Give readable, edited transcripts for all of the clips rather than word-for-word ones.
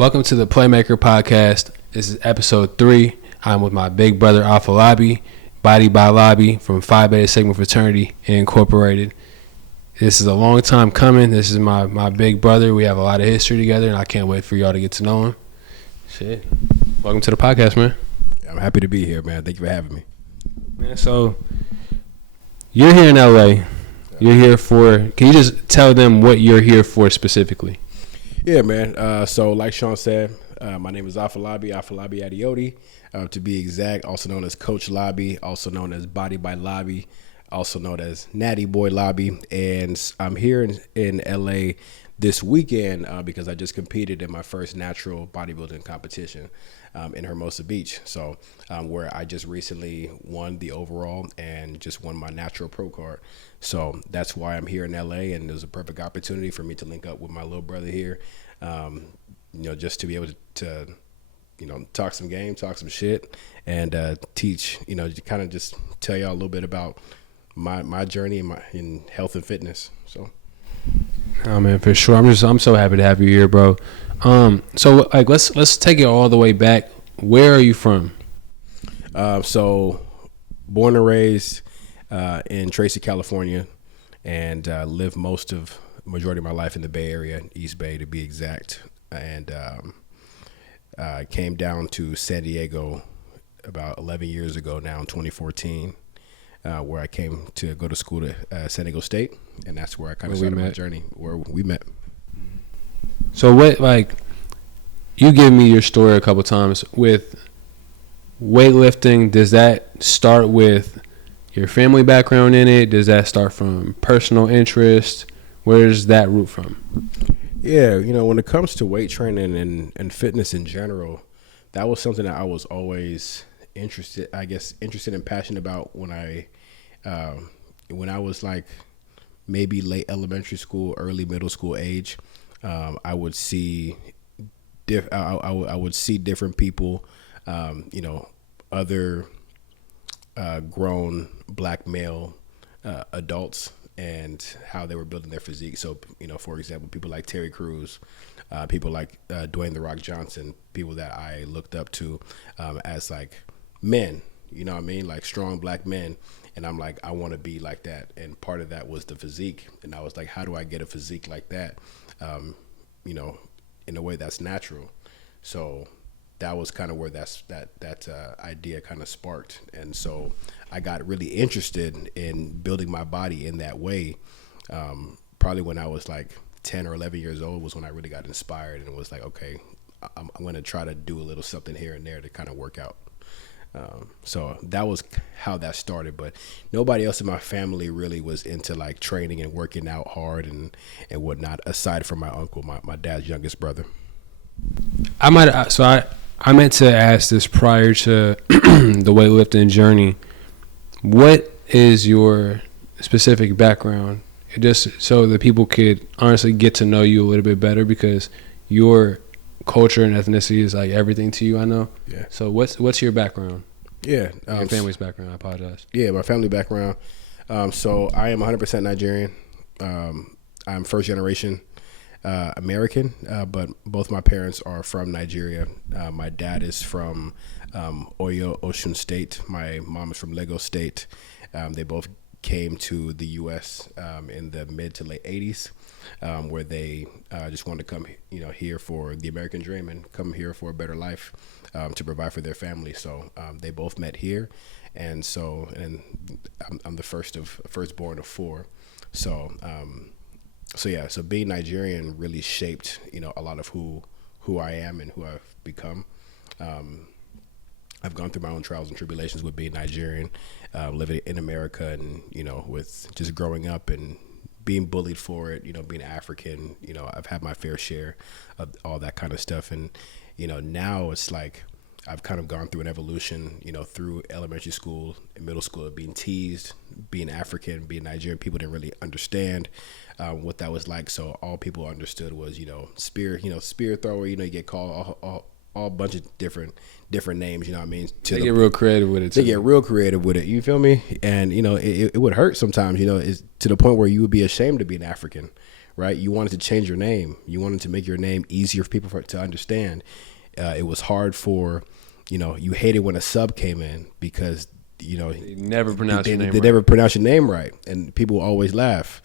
Welcome to the Playmaker podcast. This is episode 3. I'm with my big brother Afolabi, Body Builder Afolabi from Phi Beta Sigma Fraternity Incorporated. This is a long time coming. This is my big brother. We have a lot of history together, and I can't wait for y'all to get to know him. Shit. Welcome to the podcast, man. I'm happy to be here, man. Thank you for having me. Man, so you're here in LA. You're here for, can you just tell them what you're here for specifically? Yeah, man. So like Sean said, my name is Afolabi Adeoti, to be exact, also known as Coach Lobby, also known as Body Builder Lobby, also known as Natty Boy Lobby. And I'm here in LA this weekend because I just competed in my first natural bodybuilding competition in Hermosa Beach. So where I just recently won the overall and just won my natural pro card. So that's why I'm here in LA, and it was a perfect opportunity for me to link up with my little brother here, just to be able to talk some game, talk some shit, and teach, kind of just tell y'all a little bit about my journey in health and fitness. So. Oh man, for sure. I'm so happy to have you here, bro. So like let's take it all the way back. Where are you from? So born and raised in Tracy, California, and lived majority of my life in the Bay Area, East Bay to be exact. And came down to San Diego about 11 years ago now in 2014, where I came to go to school at San Diego State, and that's where I kind of started my journey, where we met. So you give me your story a couple times with weightlifting. Does that start with your family background in it? Does that start from personal interest? Where's that root from? Yeah, when it comes to weight training and fitness in general, that was something that I was always interested and passionate about when I was like maybe late elementary school, early middle school age. I would see I would see different people, other grown black male adults, and how they were building their physique. So, for example, people like Terry Crews, people like Dwayne The Rock Johnson, people that I looked up to as like men, like strong black men. And I'm like, I want to be like that. And part of that was the physique. And I was like, how do I get a physique like that, in a way that's natural? So that was kind of where that idea kind of sparked. And so I got really interested in building my body in that way. Probably when I was like 10 or 11 years old was when I really got inspired and was like, okay, I'm going to try to do a little something here and there to kind of work out. So that was how that started, but nobody else in my family really was into like training and working out hard and whatnot, aside from my uncle, my dad's youngest brother. I meant to ask this prior to the weightlifting journey. What is your specific background? Just so that people could honestly get to know you a little bit better, because your culture and ethnicity is like everything to you, I know. Yeah. So what's your background? Yeah. Your family's background. I apologize. Yeah, my family background. So I am 100% Nigerian. I'm first generation American, but both my parents are from Nigeria. My dad is from Oyo, Osun State. My mom is from Lagos State. They both came to the U.S. In the mid to late 80s, where they just wanted to come, here for the American dream and come here for a better life, to provide for their family. So they both met here, and I'm the firstborn of 4. So being Nigerian really shaped, a lot of who I am and who I've become. I've gone through my own trials and tribulations with being Nigerian, living in America, and with just growing up and being bullied for it, being African. I've had my fair share of all that kind of stuff, and now it's like I've kind of gone through an evolution, through elementary school and middle school, of being teased, being African, being Nigerian. People didn't really understand what that was like. So all people understood was, spear thrower. You get called all bunch of different names. You know what I mean? They get real creative with it. They get real creative with it. You feel me? And it would hurt sometimes. It's to the point where you would be ashamed to be an African, right? You wanted to change your name. You wanted to make your name easier for people to understand. It was hard for, you hated when a sub came in because, They never pronounce your name they right. never pronounce your name right. And people will always laugh,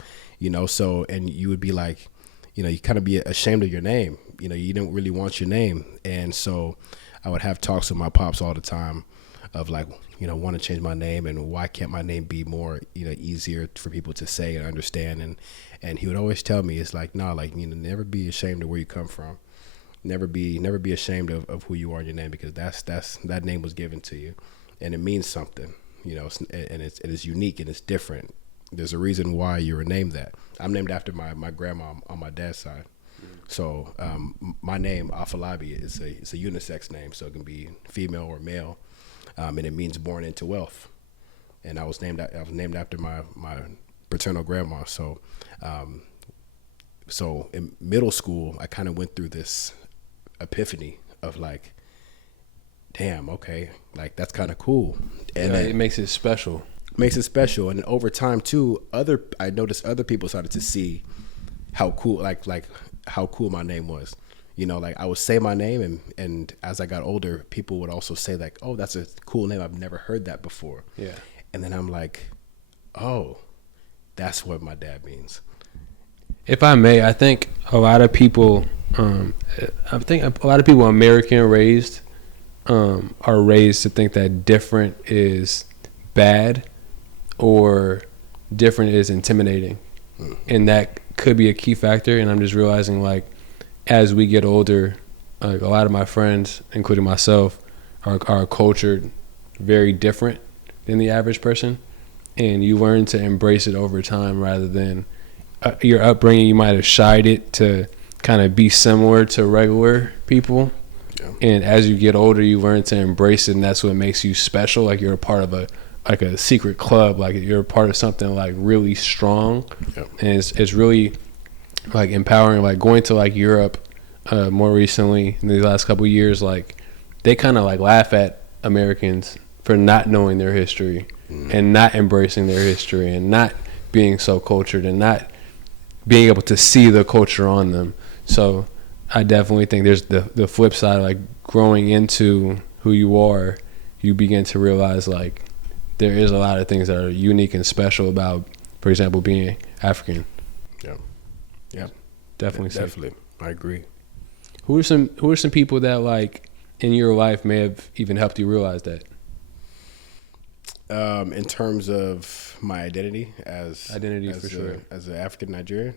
so, and you would be like, you kind of be ashamed of your name. You don't really want your name. And so I would have talks with my pops all the time of like, want to change my name and why can't my name be more, easier for people to say and understand. And he would always tell me, it's like, no, like, never be ashamed of where you come from. Never be ashamed of who you are in your name, because that name was given to you and it means something, and it's unique and it's different. There's a reason why you were named that. I'm named after my grandma on my dad's side. So my name Afolabi is a unisex name, so it can be female or male, and it means born into wealth. And I was named after my paternal grandma. So so in middle school, I kind of went through this epiphany of like, damn, okay, like that's kind of cool, and it makes it special. And over time too, I noticed other people started to see how cool, like how cool my name was. Like I would say my name, and as I got older, people would also say like, oh, that's a cool name, I've never heard that before. Yeah. And then I'm like, oh, that's what my dad means. If I may, I think a lot of people, American raised, are raised to think that different is bad or different is intimidating. And that could be a key factor. And I'm just realizing, like, as we get older, like a lot of my friends, including myself, are cultured very different than the average person. And you learn to embrace it over time rather than your upbringing. You might have shied it to kind of be similar to regular people. Yeah. And as you get older, you learn to embrace it, and that's what makes you special. Like you're a part of a secret club. Like you're a part of something like really strong. Yeah. And it's really like empowering. Like going to like Europe more recently in these last couple of years, like they kind of like laugh at Americans for not knowing their history and not embracing their history and not being so cultured and not being able to see the culture on them. So I definitely think there's the flip side, like growing into who you are, you begin to realize like there is a lot of things that are unique and special about, for example, being African. Yeah. Definitely. I agree. Who are some people that like in your life may have even helped you realize that? In terms of my identity for sure, as an African Nigerian,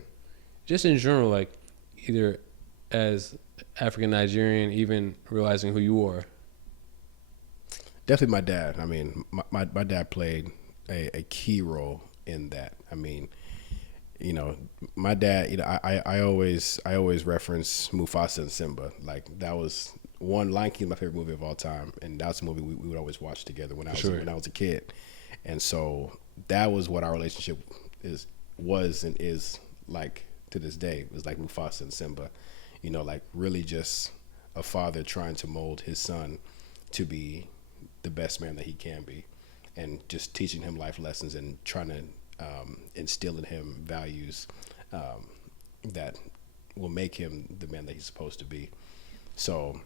just in general, like either as African Nigerian, even realizing who you are. Definitely my dad. I mean, my dad played a key role in that. I mean, my dad. I always reference Mufasa and Simba. Like that was one. Lion King is my favorite movie of all time, and that's a movie we would always watch together when I was a kid. And so that was what our relationship was and is like to this day. It was like Mufasa and Simba, like really just a father trying to mold his son to be the best man that he can be, and just teaching him life lessons and trying to instill in him values that will make him the man that he's supposed to be. So,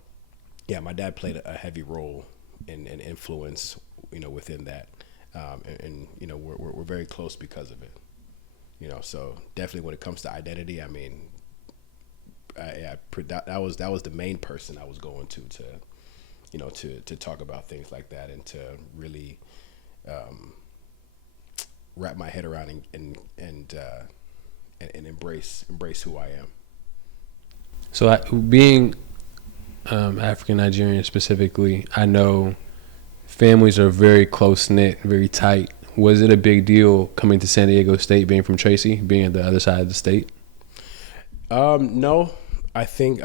yeah, my dad played a heavy role in influence, within that, and we're very close because of it. So definitely when it comes to identity, I mean, that was the main person I was going to talk about things like that and to really wrap my head around and embrace who I am. So being African Nigerian specifically, I know families are very close knit, very tight. Was it a big deal coming to San Diego State, being from Tracy, being at the other side of the state? No, I think,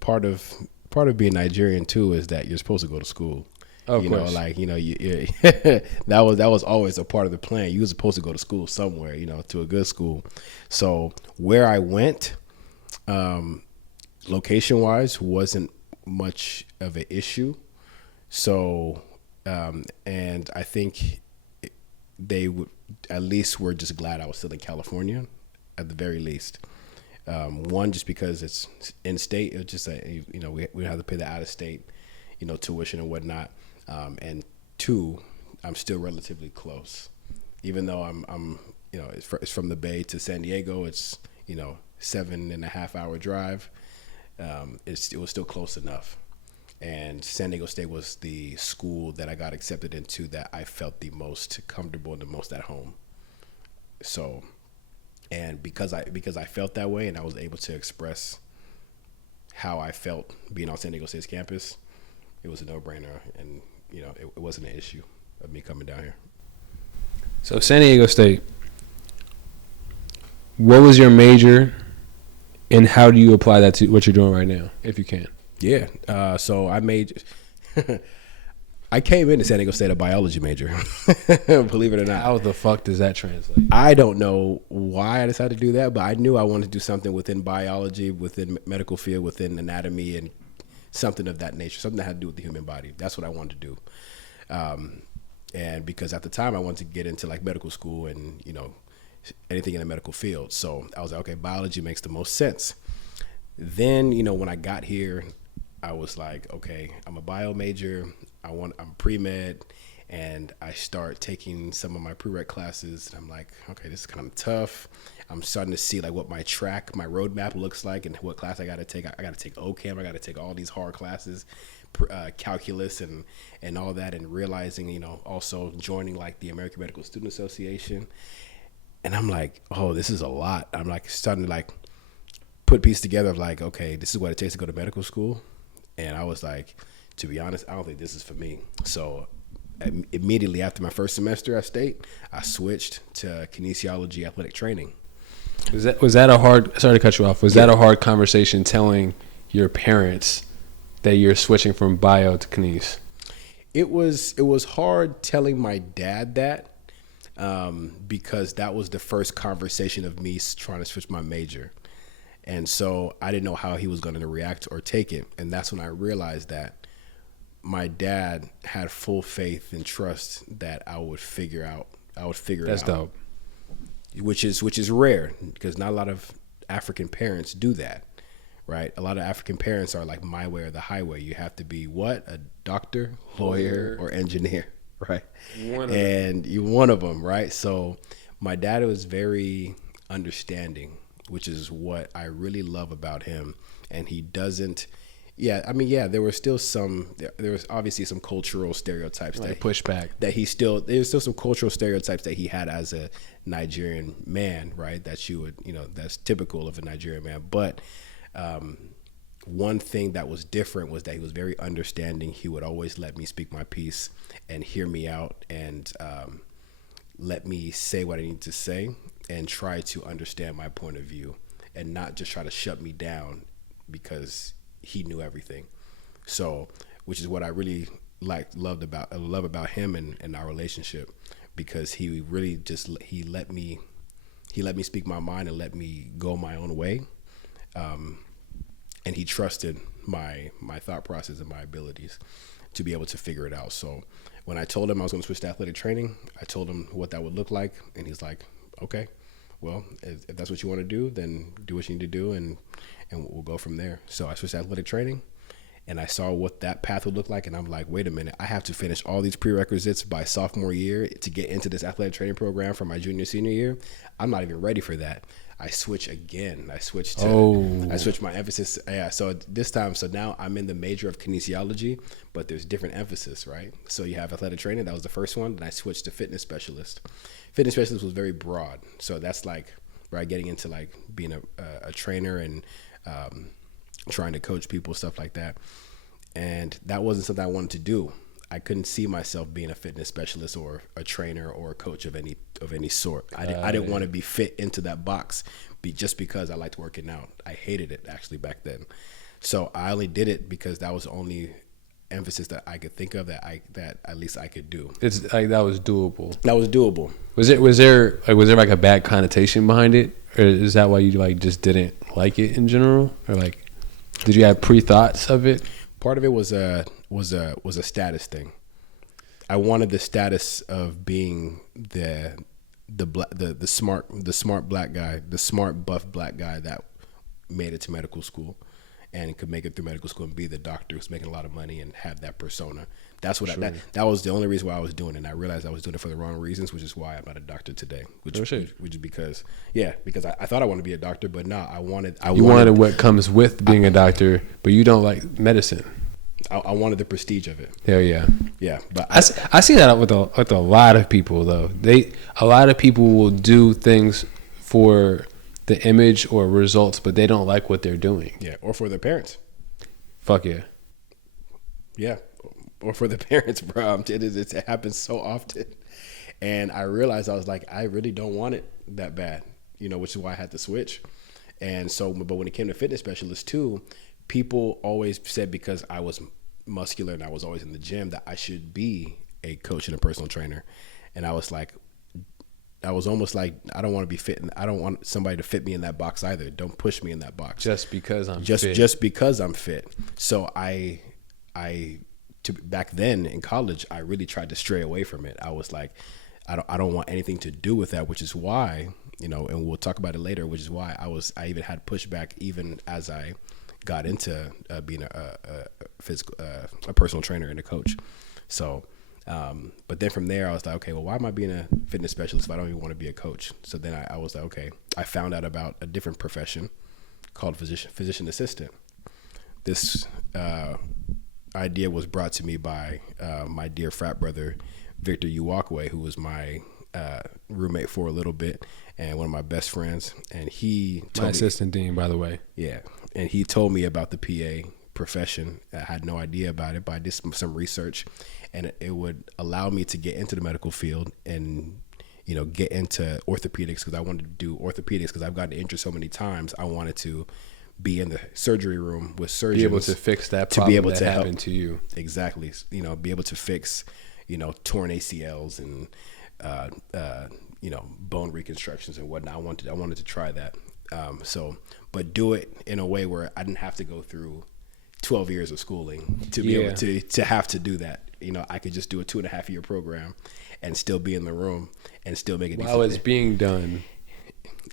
part of being Nigerian too is that you're supposed to go to school. Of course. That was always a part of the plan. You were supposed to go to school somewhere, to a good school. So where I went, location wise, wasn't much of an issue. So, and I think they would at least were just glad I was still in California, at the very least. One, just because it's in state, it's just we have to pay the out of state, tuition and whatnot. And two, I'm still relatively close, even though I'm it's from the Bay to San Diego. It's 7.5 hour drive. It was still close enough. And San Diego State was the school that I got accepted into that I felt the most comfortable and the most at home. So, and because I felt that way and I was able to express how I felt being on San Diego State's campus, it was a no-brainer, and it wasn't an issue of me coming down here. So San Diego State, what was your major, and how do you apply that to what you're doing right now, if you can? Yeah. So I came into San Diego State a biology major, believe it or not. How the fuck does that translate? I don't know why I decided to do that, but I knew I wanted to do something within biology, within medical field, within anatomy, and something of that nature, something that had to do with the human body. That's what I wanted to do. And because at the time I wanted to get into like medical school and, anything in the medical field. So I was like, okay, biology makes the most sense. Then, when I got here, I was like, okay, I'm a bio major. I'm pre-med, and I start taking some of my prereq classes, and I'm like, okay, this is kind of tough. I'm starting to see like what my roadmap looks like, and what class I got to take. I got to take OChem. I got to take all these hard classes, calculus and all that, and realizing, also joining like the American Medical Student Association. And I'm like, oh, this is a lot. I'm like starting to like put pieces together of like, okay, this is what it takes to go to medical school. And I was like, to be honest, I don't think this is for me. So immediately after my first semester at State, I switched to kinesiology athletic training. Was that a hard, sorry to cut you off, was that a hard conversation telling your parents that you're switching from bio to kines? It was hard telling my dad that, because that was the first conversation of me trying to switch my major. And so I didn't know how he was going to react or take it. And that's when I realized that my dad had full faith and trust that I would figure it out. That's dope. Which is rare, because not a lot of African parents do that, right? A lot of African parents are like my way or the highway. You have to be what? A doctor, lawyer, or engineer, right? You're one of them, right? So my dad was very understanding, which is what I really love about him. And he doesn't, there were still there was obviously some cultural stereotypes like that pushback. There's still some cultural stereotypes that he had as a Nigerian man, right? That that's typical of a Nigerian man. But one thing that was different was that he was very understanding. He would always let me speak my piece and hear me out, and let me say what I need to say and try to understand my point of view, and not just try to shut me down because he knew everything. So, which is what I really love about him and our relationship, because he really he let me speak my mind and let me go my own way. And he trusted my thought process and my abilities to be able to figure it out. So when I told him I was going to switch to athletic training, I told him what that would look like, and he's like, okay, well, if that's what you want to do, then do what you need to do, and we'll go from there. So I switched to athletic training, and I saw what that path would look like, and I'm like, wait a minute, I have to finish all these prerequisites by sophomore year to get into this athletic training program for my senior year. I'm not even ready for that. I switch again. I switched my emphasis. Yeah. So this time, now I'm in the major of kinesiology, but there's different emphasis, right? So you have athletic training. That was the first one. Then I switched to fitness specialist. Fitness specialist was very broad. So that's like, right, getting into like being a trainer and trying to coach people, stuff like that. And that wasn't something I wanted to do. I couldn't see myself being a fitness specialist or a trainer or a coach of any sort. I didn't want to be fit into that box just because I liked working out. I hated it actually back then. So I only did it because that was the only emphasis that I could think of that at least I could do. It's like that was doable. That was doable. Was there like a bad connotation behind it, or is that why you like just didn't like it in general, or like did you have pre-thoughts of it? Part of it was a status thing. I wanted the status of being the the smart black guy, the smart buff black guy that made it to medical school and could make it through medical school and be the doctor who's making a lot of money and have that persona. That's what that was the only reason why I was doing it. And I realized I was doing it for the wrong reasons, which is why I'm not a doctor today. Which is because I thought I wanted to be a doctor, but no, I wanted what comes with being a doctor, but you don't like medicine. I wanted the prestige of it. Hell yeah. Yeah, but I see that with a lot of people though. A lot of people will do things for the image or results, but they don't like what they're doing. Yeah, or for their parents. Fuck yeah. Yeah, or for the parents, bro. It happens so often, and I realized I was like, I really don't want it that bad, which is why I had to switch. And so, but when it came to fitness specialists too, people always said because I was muscular and I was always in the gym that I should be a coach and a personal trainer, and I was like. I was almost like, I don't want to be fit. I don't want somebody to fit me in that box either. Don't push me in that box. Just because I'm fit. Just because I'm fit. So back then in college, I really tried to stray away from it. I was like, I don't want anything to do with that, which is why, and we'll talk about it later, which is why I even had pushback even as I got into being a personal trainer and a coach. So, but then from there, I was like, okay, well, why am I being a fitness specialist if I don't even want to be a coach? So then I was like, okay, I found out about a different profession called physician assistant. This idea was brought to me by my dear frat brother, Victor Uwakwe, who was my roommate for a little bit and one of my best friends. And he told my assistant dean, by the way. Yeah. And he told me about the PA profession. I had no idea about it, but I did some research, and it would allow me to get into the medical field and get into orthopedics, because I wanted to do orthopedics because I've gotten injured so many times. I wanted to be in the surgery room with surgeons, be able to fix that problem, to be able to happen to you. Exactly. Be able to fix torn ACLs and bone reconstructions and whatnot. I wanted to try that. But do it in a way where I didn't have to go through 12 years of schooling to be able to have to do that. I could just do a 2.5-year program and still be in the room and still make it while it's being done,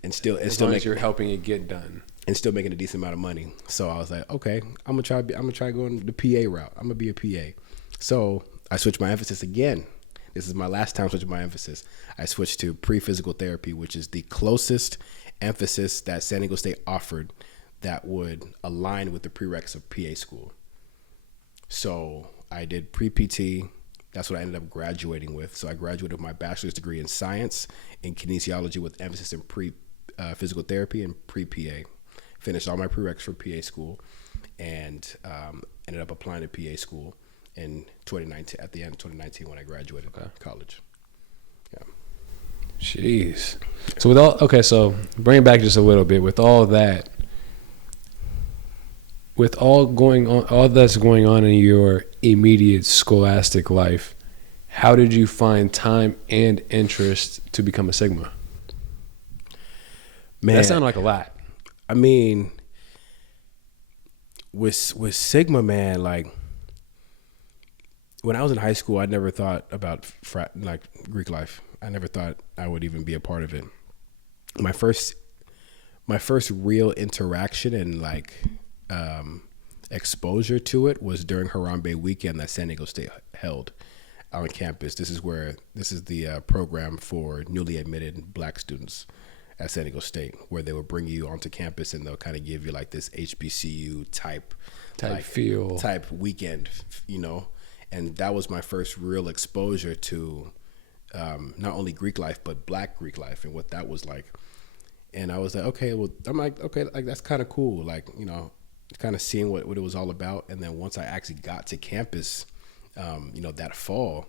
and still you're helping it get done and still making a decent amount of money. So I was like, okay, I'm gonna try going the PA route. I'm gonna be a PA. So I switched my emphasis again. This is my last time switching my emphasis. I switched to pre-physical therapy, which is the closest emphasis that San Diego State offered that would align with the prereqs of PA school. So I did pre-PT. That's what I ended up graduating with. So I graduated with my bachelor's degree in science in kinesiology with emphasis in physical therapy and pre-PA. Finished all my prereqs for PA school and ended up applying to PA school in 2019, at the end of 2019 when I graduated college. Yeah. Jeez. So so bring it back just a little bit. With all that, with all that's going on in your immediate scholastic life, how did you find time and interest to become a Sigma? Man, that sounded like a lot. I mean, with Sigma, man, like when I was in high school, I never thought about Greek life. I never thought I would even be a part of it. My first real interaction and exposure to it was during Harambe weekend that San Diego State held on campus. This is the program for newly admitted black students at San Diego State, where they will bring you onto campus and they'll kind of give you like this HBCU type feel, type weekend, and that was my first real exposure to not only Greek life, but black Greek life and what that was like. And I was like, okay, that's kind of cool. Kind of seeing what it was all about. And then once I actually got to campus, that fall,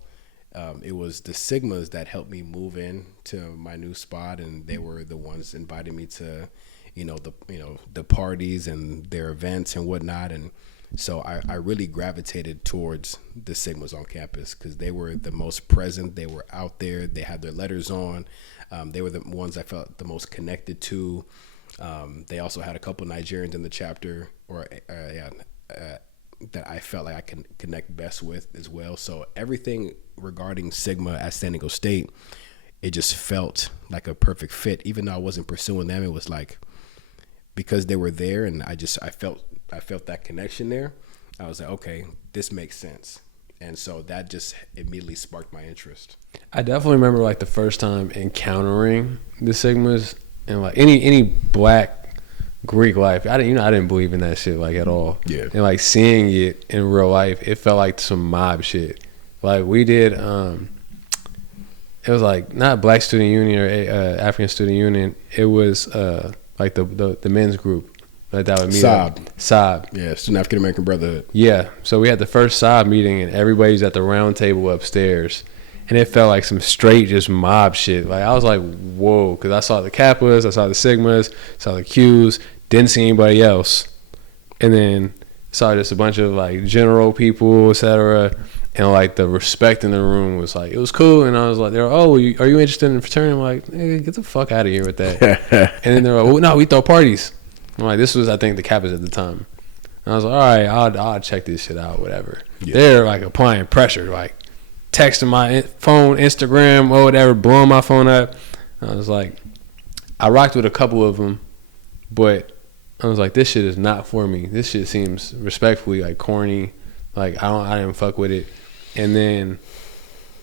it was the Sigmas that helped me move in to my new spot, and they were the ones inviting me to, the parties and their events and whatnot. And so I really gravitated towards the Sigmas on campus because they were the most present. They were out there. They had their letters on. They were the ones I felt the most connected to. They also had a couple Nigerians in the chapter, that I felt like I can connect best with as well. So everything regarding Sigma at San Diego State, it just felt like a perfect fit. Even though I wasn't pursuing them, it was like, because they were there and I felt that connection there. I was like, okay, this makes sense. And so that just immediately sparked my interest. I definitely remember like the first time encountering the Sigmas and like any black Greek life. I didn't believe in that shit like at all. Yeah. And like seeing it in real life, it felt like some mob shit. Like we did, it was like not Black Student Union or African Student Union. It was like the men's group that would meet up. SAB. Yeah, Student African American Brotherhood. Yeah. So we had the first SAB meeting and everybody's at the round table upstairs. And it felt like some straight just mob shit. Like I was like, whoa, because I saw the Kappas, I saw the Sigmas, saw the Qs, didn't see anybody else. And then saw just a bunch of like general people, etc. And like the respect in the room was like, it was cool. And I was like, are you interested in fraternity? I'm like, hey, get the fuck out of here with that. And then they're like, well, no, we throw parties. I'm like, this was, I think, the Kappas at the time. And I was like, all right, I'll check this shit out, whatever. Yeah. They're like applying pressure, like texting my phone, Instagram, or whatever, blowing my phone up. And I was like, I rocked with a couple of them, but I was like, this shit is not for me. This shit seems respectfully like corny. Like I didn't fuck with it. And then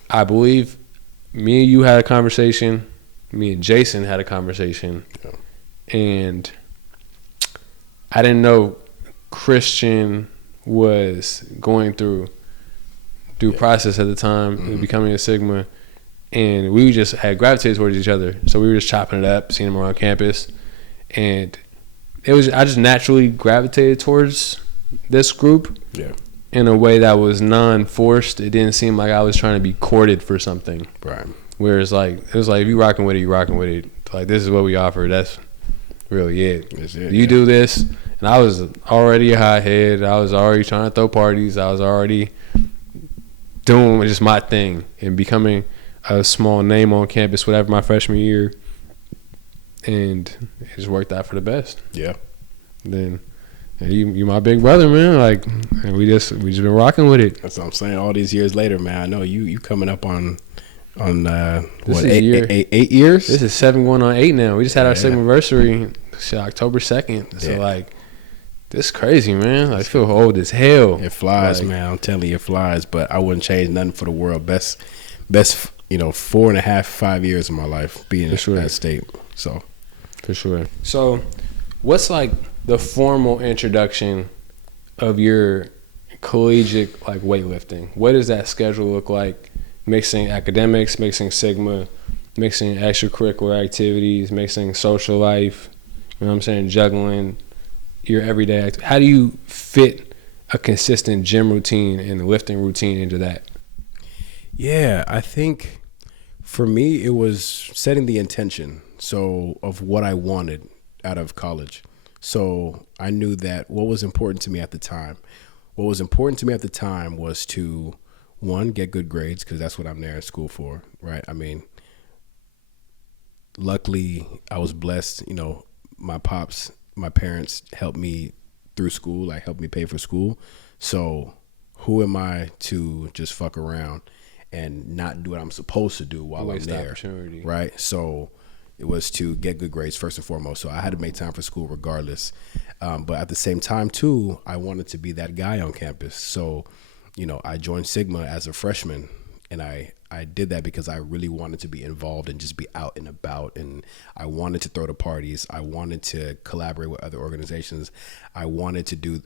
I believe me and you had a conversation. Me and Jason had a conversation. Yeah. And I didn't know Christian was going through due process at the time, becoming a Sigma, and we just had gravitated towards each other. So we were just chopping it up, seeing him around campus, and I just naturally gravitated towards this group in a way that was non-forced. It didn't seem like I was trying to be courted for something. Right. Whereas it was like, if you rocking with it, you rocking with it. Like, this is what we offer. That's really it. That's it. You do this. And I was already a hothead. I was already trying to throw parties. I was already doing just my thing and becoming a small name on campus, whatever, my freshman year. And it just worked out for the best. Yeah. Then you my big brother, man. Like, and we just been rocking with it. That's what I'm saying. All these years later, man, I know you coming up on what, 8 years? This is 7 going on 8 now. We just had our Sigma anniversary October 2nd. So like, this is crazy, man. I feel old as hell. It flies, like, man. I'm telling you, it flies. But I wouldn't change nothing for the world. Best 4.5, 5 years of my life being in that state. So for sure. So what's like the formal introduction of your collegiate like weightlifting? What does that schedule look like? Mixing academics, mixing Sigma, mixing extracurricular activities, mixing social life, you know what I'm saying, juggling your everyday how do you fit a consistent gym routine and lifting routine into that? Yeah, I think for me it was setting the intention of what I wanted out of college. So I knew that what was important to me at the time. What was important to me at the time was to, one, get good grades, because that's what I'm there in school for, right? I mean, luckily I was blessed, my parents helped me through school, like helped me pay for school. So who am I to just fuck around and not do what I'm supposed to do while I'm there, right? So it was to get good grades first and foremost. So I had to make time for school regardless. But at the same time too, I wanted to be that guy on campus. So, I joined Sigma as a freshman, and I did that because I really wanted to be involved and just be out and about, and I wanted to throw the parties. I wanted to collaborate with other organizations. I wanted to do,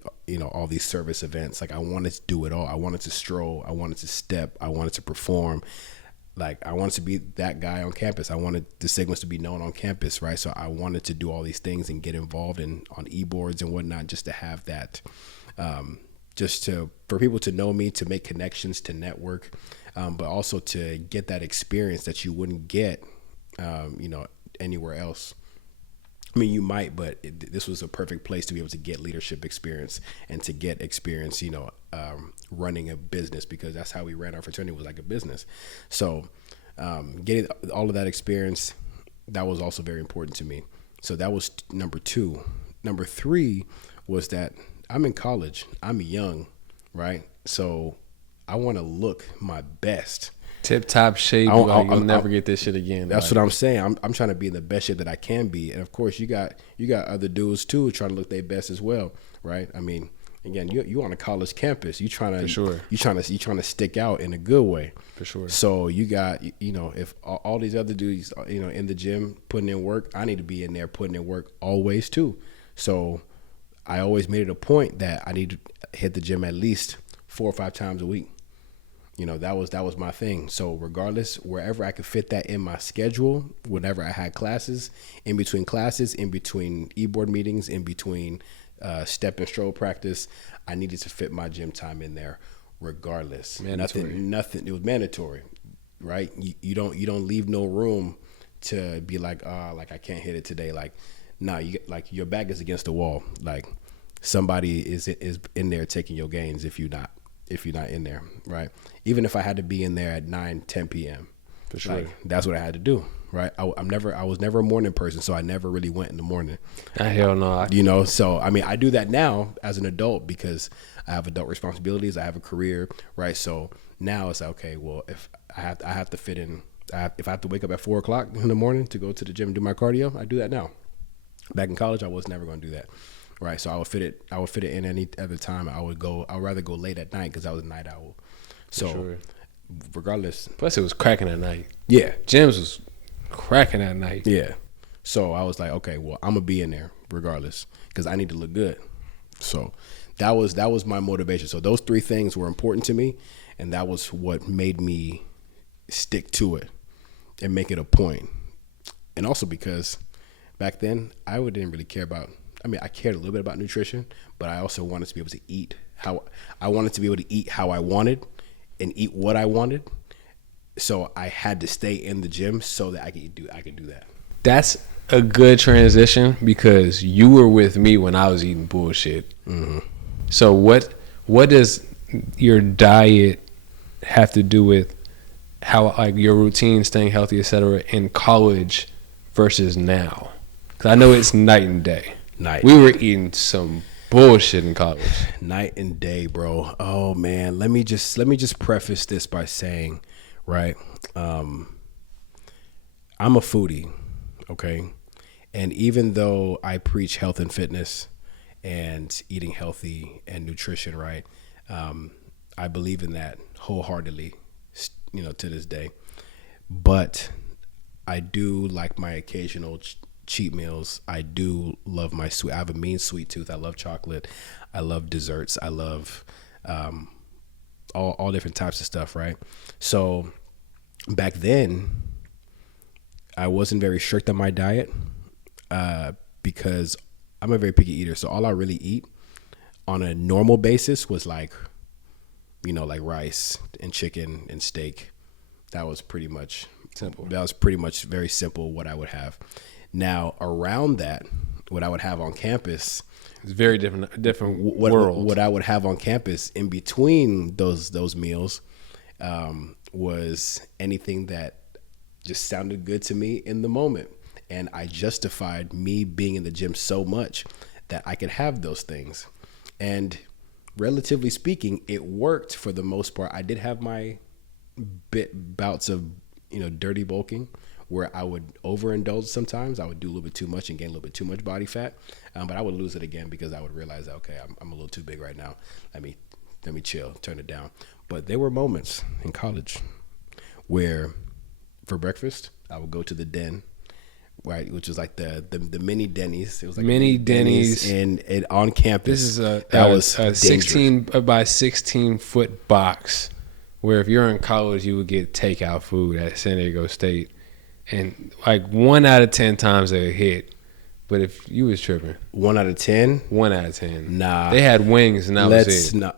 all these service events. Like, I wanted to do it all. I wanted to stroll. I wanted to step. I wanted to perform. Like, I wanted to be that guy on campus. I wanted the Sigmas to be known on campus, right? So I wanted to do all these things and get involved on e-boards and whatnot, just to have that, for people to know me, to make connections, to network, but also to get that experience that you wouldn't get, anywhere else. I mean, you might, but this was a perfect place to be able to get leadership experience and to get experience, running a business, because that's how we ran our fraternity, was like a business. So getting all of that experience, that was also very important to me. So that was number 2. Number 3 was that I'm in college. I'm young, right? So I want to look my best, tip top shape. You'll never get this shit again. That's what I'm saying. I'm trying to be in the best shape that I can be, and of course you got other dudes too trying to look their best as well, right? I mean, again, you on a college campus, you trying to stick out in a good way, for sure. So you got, if all these other dudes, in the gym putting in work, I need to be in there putting in work always too. So I always made it a point that I need to hit the gym at least 4 or 5 times a week. That was my thing. So regardless, wherever I could fit that in my schedule, whenever I had classes, in between e-board meetings, in between step and stroll practice, I needed to fit my gym time in there regardless. Mandatory. Nothing. It was mandatory, right? You don't leave no room to be like, like I can't hit it today. Like, nah, your back is against the wall. Like somebody is in there taking your gains if you're not in there, right? Even if I had to be in there at 9-10 p.m. For sure. Like, that's what I had to do, right? I was never a morning person, so I never really went in the morning. Hell no. So I mean, I do that now as an adult because I have adult responsibilities. I have a career, right? So now it's like, okay, well, if I have to fit in, if I have to wake up at 4 o'clock in the morning to go to the gym and do my cardio, I do that now. Back in college, I was never going to do that. Right, so I would fit it in any other time. I'd rather go late at night because I was a night owl. So, sure. Regardless. Plus, it was cracking at night. Yeah, gyms was cracking at night. Yeah, so I was like, okay, well, I'm gonna be in there regardless because I need to look good. So that was my motivation. So those 3 things were important to me, and that was what made me stick to it and make it a point. And also because back then I didn't really care about. I mean, I cared a little bit about nutrition, but I also wanted to be able to eat how I wanted and eat what I wanted. So I had to stay in the gym so that I could do that. That's a good transition because you were with me when I was eating bullshit. Mm-hmm. So what does your diet have to do with how, like, your routine, staying healthy, etc., in college versus now? Because I know it's night and day. We were eating some bullshit in college. Night and day, bro. Oh man, let me just preface this by saying, right? I'm a foodie, okay? And even though I preach health and fitness and eating healthy and nutrition, right? I believe in that wholeheartedly, to this day. But I do like my occasional cheat meals. I do love my sweet. I have a mean sweet tooth. I love chocolate. I love desserts. I love all different types of stuff, right? So back then, I wasn't very strict on my diet because I'm a very picky eater. So all I really eat on a normal basis was like rice and chicken and steak. That was pretty much simple. That was pretty much very simple what I would have. Now, around that, what I would have on campus, it's very different world. What I would have on campus in between those meals was anything that just sounded good to me in the moment. And I justified me being in the gym so much that I could have those things. And relatively speaking, it worked for the most part. I did have my bouts of, dirty bulking, where I would overindulge sometimes. I would do a little bit too much and gain a little bit too much body fat. But I would lose it again because I would realize that, okay, I'm a little too big right now. Let me chill, turn it down. But there were moments in college where for breakfast, I would go to the Den, right, which was like the mini Denny's. It was like mini Denny's and on campus. This is a 16 by 16 foot box where if you're in college, you would get takeout food at San Diego State. And like 1 out of 10 times they hit. But if you was tripping. 1 out of 10? 1 out of 10. Nah. They had wings and that was it.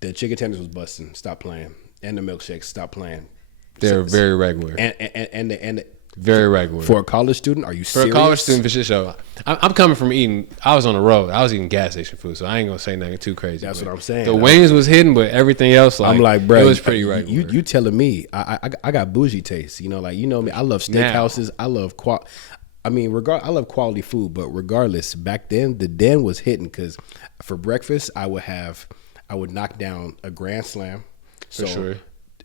The chicken tenders was busting. Stop playing. And the milkshakes. Stop playing. They're very regular. And very regular. For a college student, are you serious? For a college student, for shit show. I'm coming from eating. I was on the road. I was eating gas station food, so I ain't gonna say nothing too crazy. That's what I'm saying. The wings was hidden, but everything else, like, I'm like, bro, it was pretty regular. You telling me? I got bougie taste. Me. I love steakhouses. I love I love quality food. But regardless, back then the Den was hitting because for breakfast I would knock down a Grand Slam. For sure.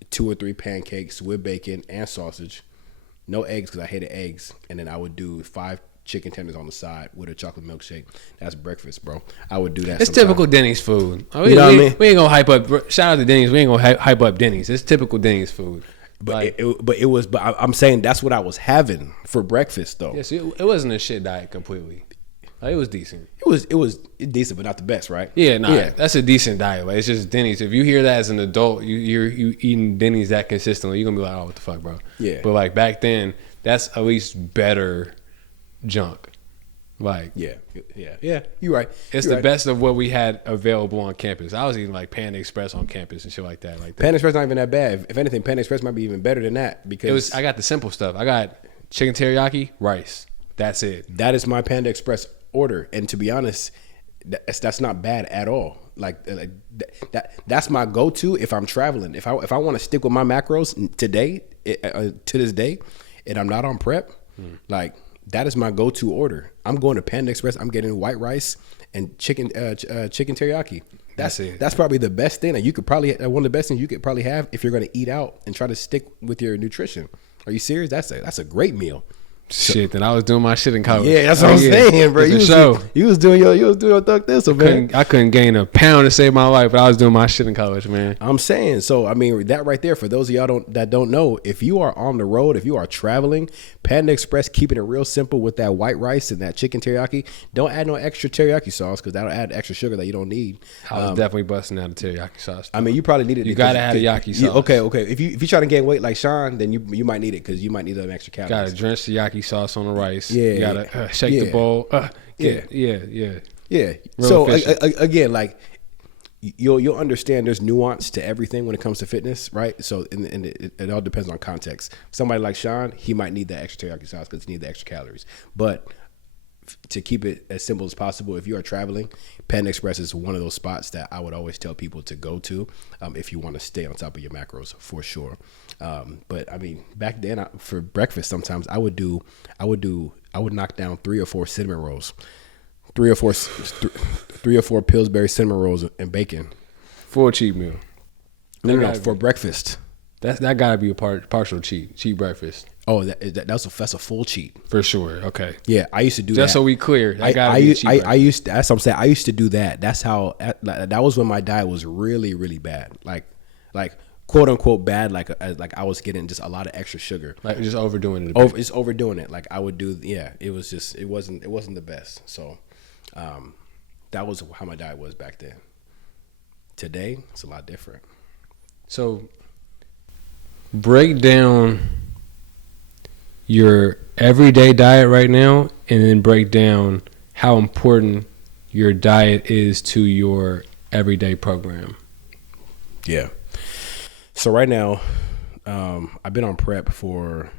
2 or 3 pancakes with bacon and sausage, no eggs because I hated eggs, and then I would do 5 chicken tenders on the side with a chocolate milkshake. That's breakfast, bro. I would do that. It's typical Denny's food. You know what I mean? We ain't gonna hype up. Shout out to Denny's. We ain't gonna hype up Denny's. It's typical Denny's food. But I'm saying that's what I was having for breakfast though. Yes, it wasn't a shit diet completely. Like, it was decent. It was decent, but not the best, right? Yeah, that's a decent diet. Like, it's just Denny's. If you hear that as an adult, you eating Denny's that consistently, you're gonna be like, oh, what the fuck, bro? Yeah. But like back then, that's at least better junk. Like, yeah, you're right. It's the best of what we had available on campus. I was eating like Panda Express on campus and shit like that. Panda Express not even that bad. If anything, Panda Express might be even better than that because I got the simple stuff. I got chicken teriyaki, rice. That's it. That is my Panda Express order, and to be honest, that's not bad at all. That's my go-to if I'm traveling. If I want to stick with my macros today, to this day, and I'm not on prep, like. That is my go-to order. I'm going to Panda Express. I'm getting white rice and chicken teriyaki. That's it. That's probably the best thing that you could probably one of the best things you could probably have if you're going to eat out and try to stick with your nutrition. Are you serious? That's a great meal. Shit, then I was doing my shit in college. Yeah, that's what I'm saying, bro. You was doing your thug thistle, man. I couldn't gain a pound to save my life, but I was doing my shit in college, man. I'm saying, so I mean, that right there, for those of y'all that don't know, if you are on the road, if you are traveling, Panda Express, keeping it real simple with that white rice and that chicken teriyaki. Don't add no extra teriyaki sauce because that'll add extra sugar that you don't need. I was definitely busting out the teriyaki sauce. I mean, you probably need it. You gotta have the yaki sauce. Okay. If you try to gain weight like Sean, then you might need it because you might need them extra calories. Gotta drench the yaki sauce on the rice. Yeah, you gotta shake the bowl. Yeah. So again, like you'll understand there's nuance to everything when it comes to fitness, right? So and it all depends on context. Somebody like Sean, he might need that extra teriyaki sauce because he needs the extra calories. But to keep it as simple as possible, if you are traveling, Panda Express is one of those spots that I would always tell people to go to if you want to stay on top of your macros, for sure. But I mean, back then for breakfast, sometimes I would knock down 3 or 4 cinnamon rolls, 3 or 4 Pillsbury cinnamon rolls and bacon. For a cheat meal. No, for breakfast. That gotta be a partial cheat breakfast. Oh, that's a full cheat for sure. Okay. Yeah, I used to do that. Just so we clear, I used that's what I'm saying. I used to do that. That's how that was when my diet was really, really bad. Like quote unquote bad. Like I was getting just a lot of extra sugar. Like just overdoing it. Just overdoing it. Like I would do. Yeah, it wasn't the best. So, that was how my diet was back then. Today, it's a lot different. So, break down your everyday diet right now, and then break down how important your diet is to your everyday program. Yeah. So right now, I've been on prep for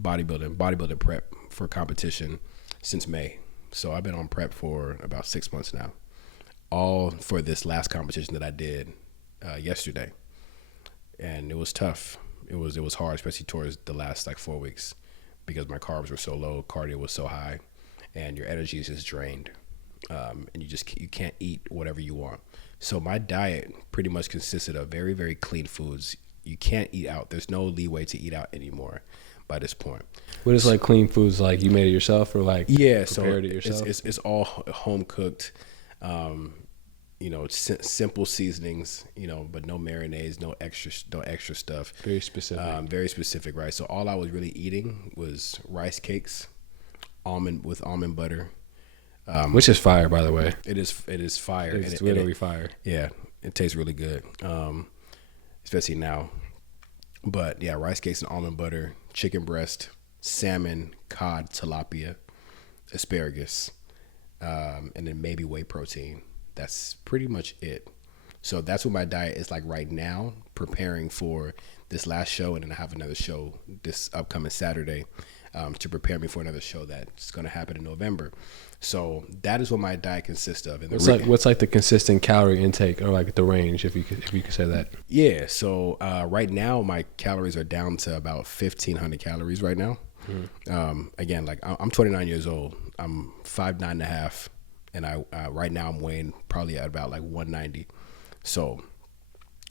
bodybuilding prep for competition since May. So I've been on prep for about 6 months now, all for this last competition that I did yesterday, and it was tough. It was hard, especially towards the last 4 weeks, because my carbs were so low, cardio was so high, and your energy is just drained, and you can't eat whatever you want. So my diet pretty much consisted of very, very clean foods. You can't eat out. There's no leeway to eat out anymore by this point. What is clean foods? Like you made it yourself, or prepared it yourself? It's all home cooked. Simple seasonings, but no marinades, no extra stuff. Very specific. Very specific, right? So all I was really eating was rice cakes, almond butter. Which is fire, by the way. It is fire. It's literally fire. Yeah, it tastes really good, especially now. But yeah, rice cakes and almond butter, chicken breast, salmon, cod, tilapia, asparagus, and then maybe whey protein. That's pretty much it. So that's what my diet is like right now, preparing for this last show, and then I have another show this upcoming Saturday to prepare me for another show that's going to happen in November. So that is what my diet consists of. And what's the consistent calorie intake, or the range, if you could say that? Yeah. So right now my calories are down to about 1,500 calories right now. Again, I'm 29 years old. I'm 5'9.5", and I right now I'm weighing probably at about 190. So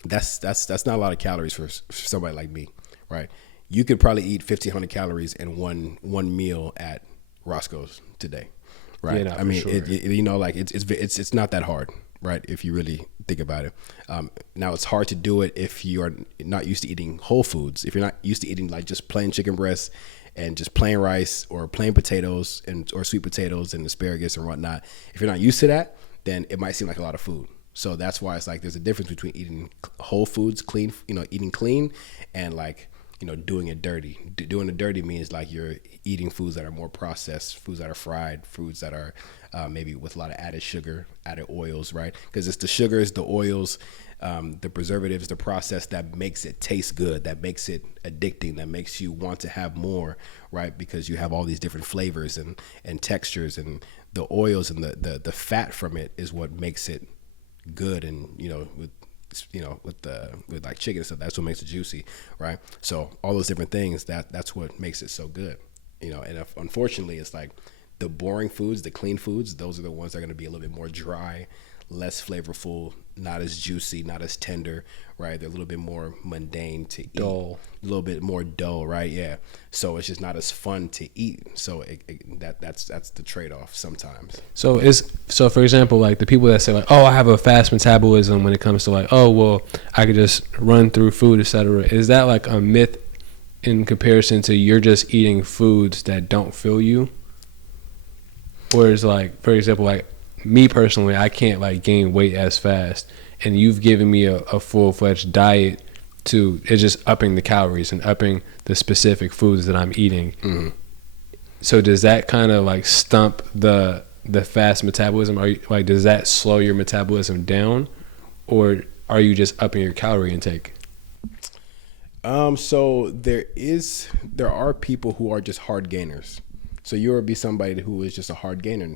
That's not a lot of calories for somebody like me, right? You could probably eat 1,500 calories in one meal at Roscoe's today, right? Yeah, no, I mean, for sure. you know, like it's not that hard, right? If you really think about it. Now it's hard to do it if you are not used to eating whole foods. If you're not used to eating like just plain chicken breasts and just plain rice or plain potatoes or sweet potatoes and asparagus and whatnot. If you're not used to that, then it might seem like a lot of food. So that's why it's like there's a difference between eating whole foods, clean, eating clean, and like, doing it dirty. Doing it dirty means like you're eating foods that are more processed, foods that are fried, foods that are maybe with a lot of added sugar, added oils, right? Because it's the sugars, the oils, the preservatives, the process that makes it taste good, that makes it addicting, that makes you want to have more, right? Because you have all these different flavors and textures, and the oils and the fat from it is what makes it good. And with like chicken and stuff, that's what makes it juicy, right? So all those different things, that's what makes it so good, and unfortunately it's like the boring foods, the clean foods, those are the ones that are going to be a little bit more dry, less flavorful, not as juicy, not as tender, right? They're a little bit more mundane to eat, Dull. a little bit more dull, right? Yeah. So it's just not as fun to eat. So that's the trade-off sometimes. So for example, like the people that say like, oh, I have a fast metabolism when it comes to like, oh, well, I could just run through food, etc. Is that like a myth in comparison to you're just eating foods that don't fill you? Or is like, for example, like me personally, I can't like gain weight as fast, and you've given me a full-fledged diet it's just upping the calories and upping the specific foods that I'm eating. Mm-hmm. So does that kind of like stump the fast metabolism? Like, does that slow your metabolism down, or are you just upping your calorie intake? So there are people who are just hard gainers. So you would be somebody who is just a hard gainer,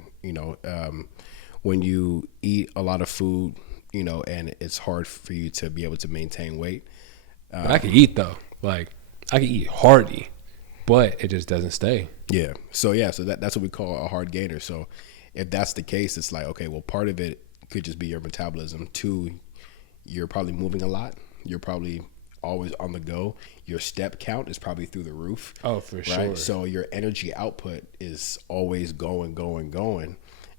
when you eat a lot of food, and it's hard for you to be able to maintain weight. But I can eat though. Like, I can eat hearty, but it just doesn't stay. Yeah. So that's what we call a hard gainer. So if that's the case, it's like, okay, well, part of it could just be your metabolism. Two, you're probably moving a lot. You're probably always on the go. Your step count is probably through the roof. Oh, for right? sure. So your energy output is always going.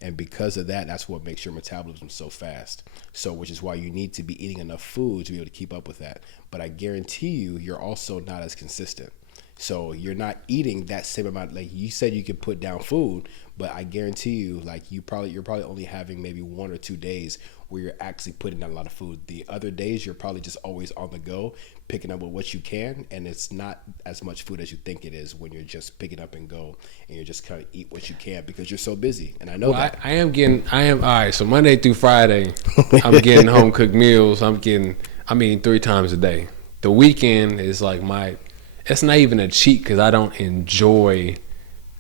And because of that, that's what makes your metabolism so fast. So, which is why you need to be eating enough food to be able to keep up with that. But I guarantee you're also not as consistent. So you're not eating that same amount. Like you said, you could put down food, but I guarantee you, like you're probably only having maybe 1 or 2 days where you're actually putting down a lot of food. The other days, you're probably just always on the go, picking up with what you can, and it's not as much food as you think it is when you're just picking up and go, and you're just kind of eat what you can because you're so busy. And I know that. I am all right. So Monday through Friday, I'm getting home cooked meals. I'm eating 3 times a day. The weekend is like it's not even a cheat because I don't enjoy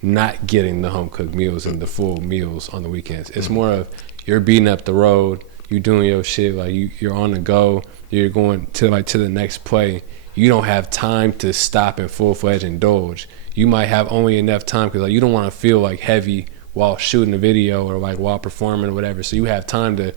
not getting the home cooked meals and the full meals on the weekends. It's more of you're beating up the road, you doing your shit, like you're on the go, you're going to the next play. You don't have time to stop and full-fledged indulge. You might have only enough time because like you don't want to feel like heavy while shooting a video or like while performing or whatever. So you have time to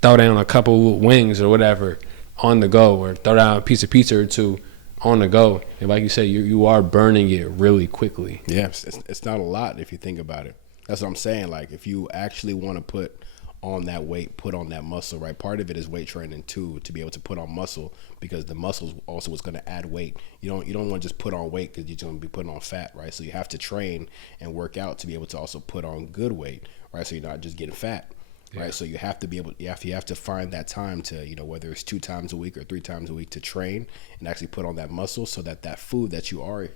throw down a couple wings or whatever on the go, or throw down a piece of pizza or two on the go. And like you say, you are burning it really quickly. Yeah, it's not a lot if you think about it. That's what I'm saying. Like if you actually want to put on that weight, put on that muscle, right? Part of it is weight training too, to be able to put on muscle, because the muscles also is going to add weight. You don't want to just put on weight because you're going to be putting on fat, right? So you have to train and work out to be able to also put on good weight, right? So you're not just getting fat. Right, so you have to find that time to, whether it's 2 times a week or 3 times a week, to train and actually put on that muscle so that food that you are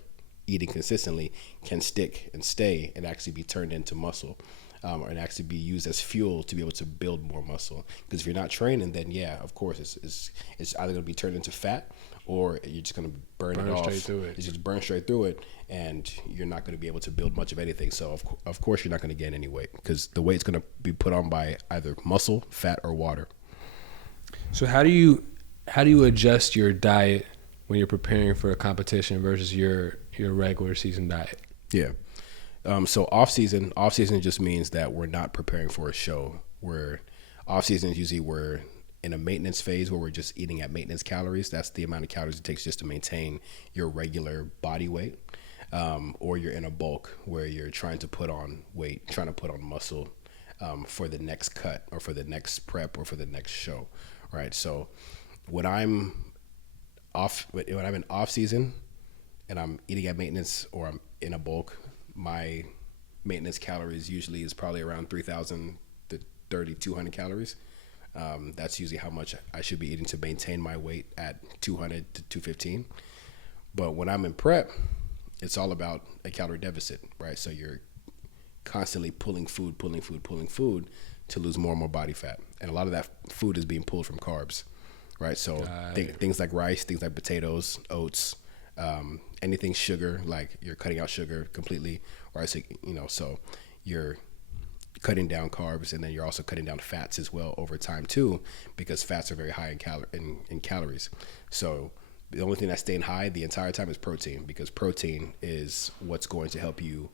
eating consistently can stick and stay and actually be turned into muscle, and actually be used as fuel to be able to build more muscle. Because if you're not training, then of course it's either going to be turned into fat, or you're just going to burn it off. Straight through it. It's just burn straight through it, and you're not going to be able to build much of anything. So of course you're not going to gain any weight, because the weight's going to be put on by either muscle, fat, or water. So how do you adjust your diet when you're preparing for a competition versus your regular season diet? Yeah. So off season just means that we're not preparing for a show. Off season is usually where in a maintenance phase where we're just eating at maintenance calories. That's the amount of calories it takes just to maintain your regular body weight. Or you're in a bulk where you're trying to put on weight, trying to put on muscle for the next cut or for the next prep or for the next show, right? So when I'm in off season and I'm eating at maintenance or I'm in a bulk, my maintenance calories usually is probably around 3,000 to 3,200 calories. That's usually how much I should be eating to maintain my weight at 200 to 215. But when I'm in prep, it's all about a calorie deficit, right? So you're constantly pulling food to lose more and more body fat. And a lot of that food is being pulled from carbs, right? So things like rice, things like potatoes, oats, anything sugar, like you're cutting out sugar completely, right? So, so you're cutting down carbs, and then you're also cutting down fats as well over time too, because fats are very high in calories. So the only thing that's staying high the entire time is protein, because protein is what's going to help you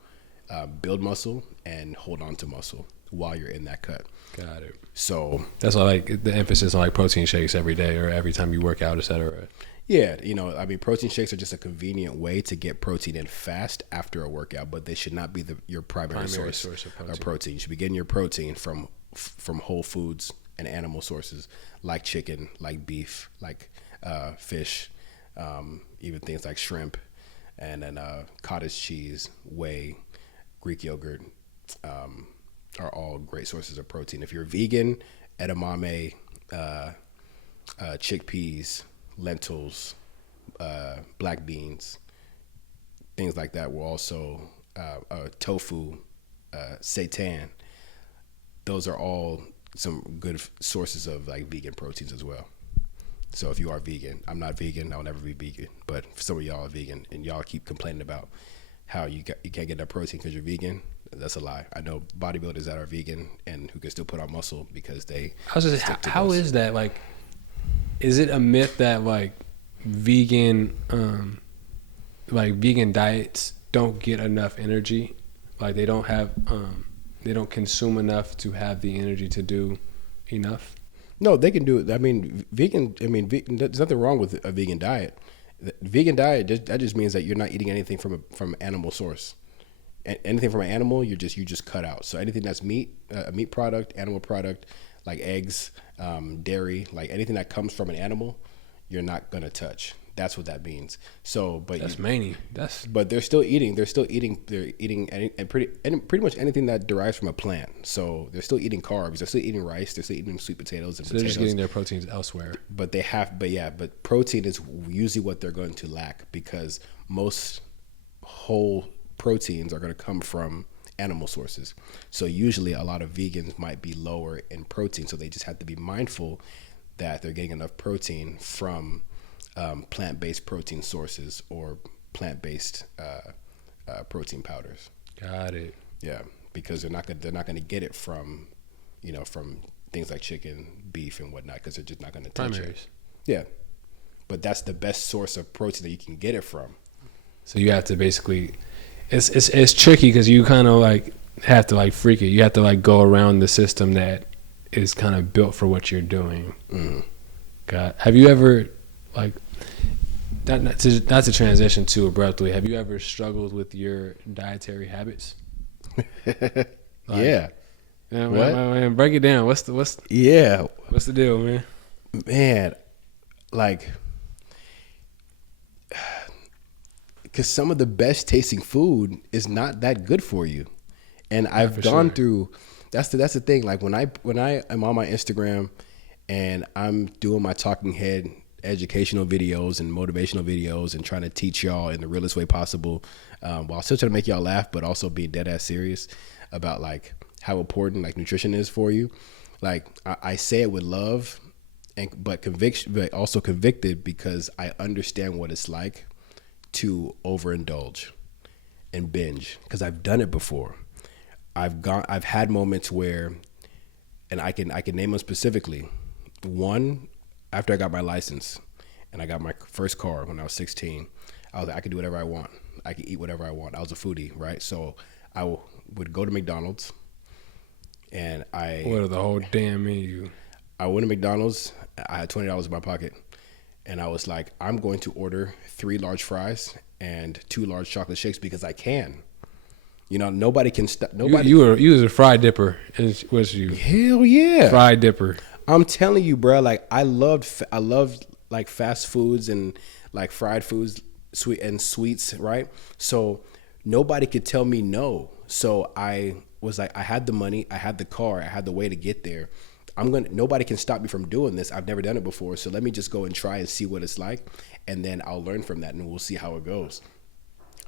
build muscle and hold on to muscle while you're in that cut. Got it. So that's why like the emphasis on like protein shakes every day or every time you work out, etc. Yeah, protein shakes are just a convenient way to get protein in fast after a workout, but they should not be your primary source of protein. You should be getting your protein from whole foods and animal sources like chicken, like beef, like fish, even things like shrimp, and then cottage cheese, whey, Greek yogurt are all great sources of protein. If you're vegan, edamame, chickpeas, lentils, black beans, things like that will also, tofu, seitan, those are all some good sources of like vegan proteins as well. So if you are vegan, I'm not vegan, I'll never be vegan, but some of y'all are vegan and y'all keep complaining about how you can't get enough protein because you're vegan. That's a lie. I know bodybuilders that are vegan and who can still put on muscle because they. How is that? Like, is it a myth that like vegan diets don't get enough energy? Like they don't have, they don't consume enough to have the energy to do enough? No, they can do it. Vegan, there's nothing wrong with a vegan diet. The vegan diet, that just means that you're not eating anything from animal source. Anything from an animal, you just cut out. So anything that's meat, a meat product, animal product, like eggs, dairy, like anything that comes from an animal, you're not gonna touch. That's what that means. So, but that's mainly But they're still eating. They're eating pretty much anything that derives from a plant. So they're still eating carbs. They're still eating rice. They're still eating sweet potatoes and potatoes. They're just getting their proteins elsewhere. But protein is usually what they're going to lack, because most whole proteins are going to come from animal sources. So usually a lot of vegans might be lower in protein. So they just have to be mindful that they're getting enough protein from plant-based protein sources or plant-based protein powders. Got it. Yeah, because they're not going to get it from things like chicken, beef, and whatnot, because they're just not going to touch it. Yeah, but that's the best source of protein that you can get it from. So you have to basically, it's tricky because you kind of like have to like freak it. You have to like go around the system that is kind of built for what you're doing. Mm-hmm. God, have you ever like not to transition too abruptly? Have you ever struggled with your dietary habits? Yeah. Man, break it down. What's the deal, man? Man, like, because some of the best tasting food is not that good for you, and I've gone through. That's the thing. Like when I am on my Instagram and I'm doing my talking head educational videos and motivational videos and trying to teach y'all in the realest way possible, while still trying to make y'all laugh, but also be dead ass serious about like how important like nutrition is for you. Like I say it with love, but conviction, but also convicted, because I understand what it's like to overindulge and binge, because I've done it before. I've had moments where, and I can name them specifically. One, after I got my license and I got my first car when I was 16, I was like, I could do whatever I want. I could eat whatever I want. I was a foodie, right? So I would go to McDonald's and order the whole damn menu. I went to McDonald's. I had $20 in my pocket, and I was like, I'm going to order 3 large fries and 2 large chocolate shakes because I can. You know, nobody can stop. Nobody. You was a fry dipper, was you? Hell yeah, Fry dipper. I'm telling you, bro. Like I loved like fast foods and like fried foods, sweets, right? So nobody could tell me no. So I was like, I had the money, I had the car, I had the way to get there. Nobody can stop me from doing this. I've never done it before. So let me just go and try and see what it's like. And then I'll learn from that and we'll see how it goes.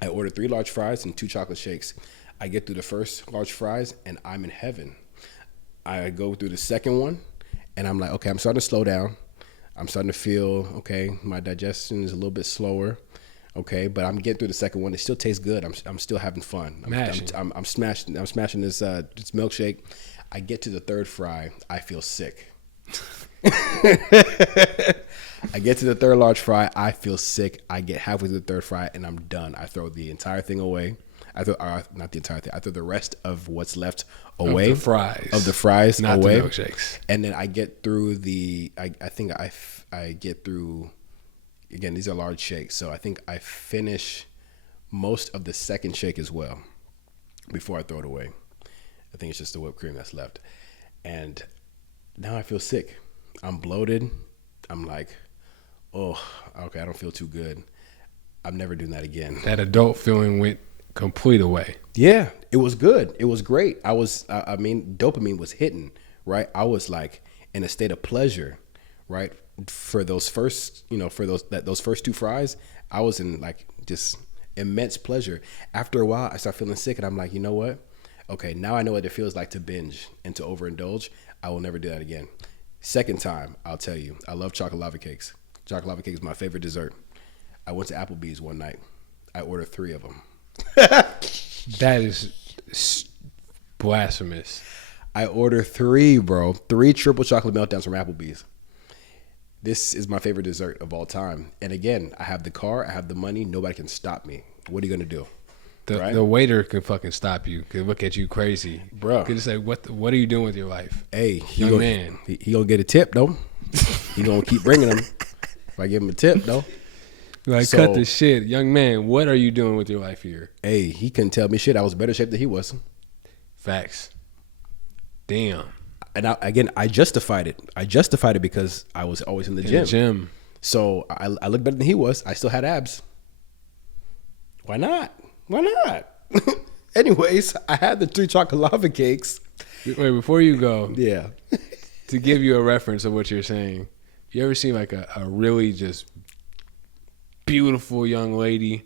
I ordered 3 large fries and 2 chocolate shakes. I get through the first large fries and I'm in heaven. I go through the second one and I'm like, okay, I'm starting to slow down. I'm starting to feel, okay, my digestion is a little bit slower. Okay, but I'm getting through the second one. It still tastes good. I'm still having fun. I'm smashing this milkshake. I get to the third fry. I feel sick. I get to the third large fry. I feel sick. I get halfway to the third fry and I'm done. I throw the entire thing away. Not the entire thing. I throw the rest of what's left away. Of the fries not away. The milkshakes. And then I get through I get through. Again, these are large shakes, so I think I finish most of the second shake as well before I throw it away. I think it's just the whipped cream that's left. And now I feel sick. I'm bloated. I'm like, oh, okay, I don't feel too good. I'm never doing that again. That adult feeling went complete away. Yeah, it was good. It was great. Dopamine was hitting, right? I was like in a state of pleasure, right? For those first, those first 2 fries, I was in like just immense pleasure. After a while, I start feeling sick, and I'm like, you know what? Okay, now I know what it feels like to binge and to overindulge. I will never do that again. Second time, I'll tell you, I love chocolate lava cakes. Chocolate lava cake is my favorite dessert. I went to Applebee's one night. I ordered 3 of them. That is blasphemous. I ordered 3, bro. 3 triple chocolate meltdowns from Applebee's. This is my favorite dessert of all time. And again, I have the car, I have the money. Nobody can stop me. What are you going to do? The waiter can fucking stop you. Can look at you crazy. Bro. Can just say, what are you doing with your life? Hey, young man. He going to get a tip, though. He going to keep bringing them. If I give him a tip, though. Like, cut the shit. Young man, what are you doing with your life here? Hey, he couldn't tell me shit. I was in better shape than he was. Facts. Damn. And I justified it. I justified it because I was always in the gym. So I looked better than he was. I still had abs. Why not? Anyways, I had the 3 chocolate lava cakes. Wait, before you go. Yeah. To give you a reference of what you're saying, you ever seen like a really just beautiful young lady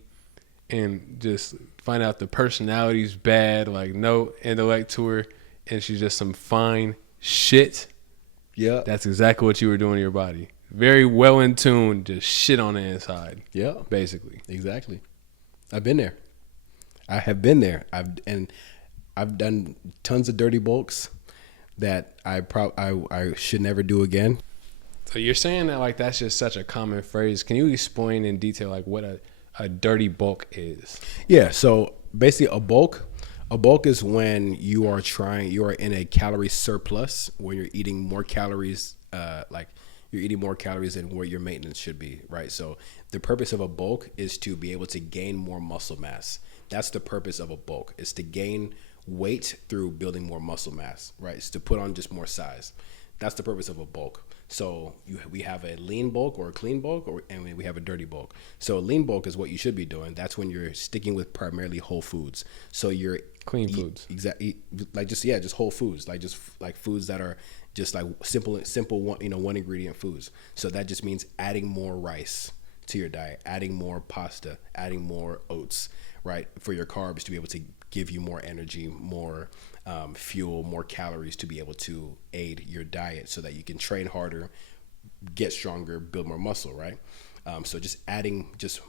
and just find out the personality's bad, like no intellect to her, and she's just some fine shit? Yeah. That's exactly what you were doing to your body. Very well in tune, just shit on the inside. Yeah. Basically. Exactly. I've been there. I have been there. I've done tons of dirty bulks that I should never do again. So you're saying that like that's just such a common phrase. Can you explain in detail like what a dirty bulk is? Yeah, so basically a bulk is when you are in a calorie surplus, where you're eating more calories, you're eating more calories than where your maintenance should be, right? So the purpose of a bulk is to be able to gain more muscle mass. That's the purpose of a bulk, is to gain weight through building more muscle mass, right? It's to put on just more size. That's the purpose of a bulk. So we have a lean bulk or a clean bulk, and we have a dirty bulk. So a lean bulk is what you should be doing. That's when you're sticking with primarily whole foods. So you're clean foods, exactly, like just whole foods, like foods that are just like simple one ingredient foods. So that just means adding more rice to your diet, adding more pasta, adding more oats, right, for your carbs to be able to give you more energy, more fuel, more calories to be able to aid your diet so that you can train harder, get stronger, build more muscle, right? So just adding just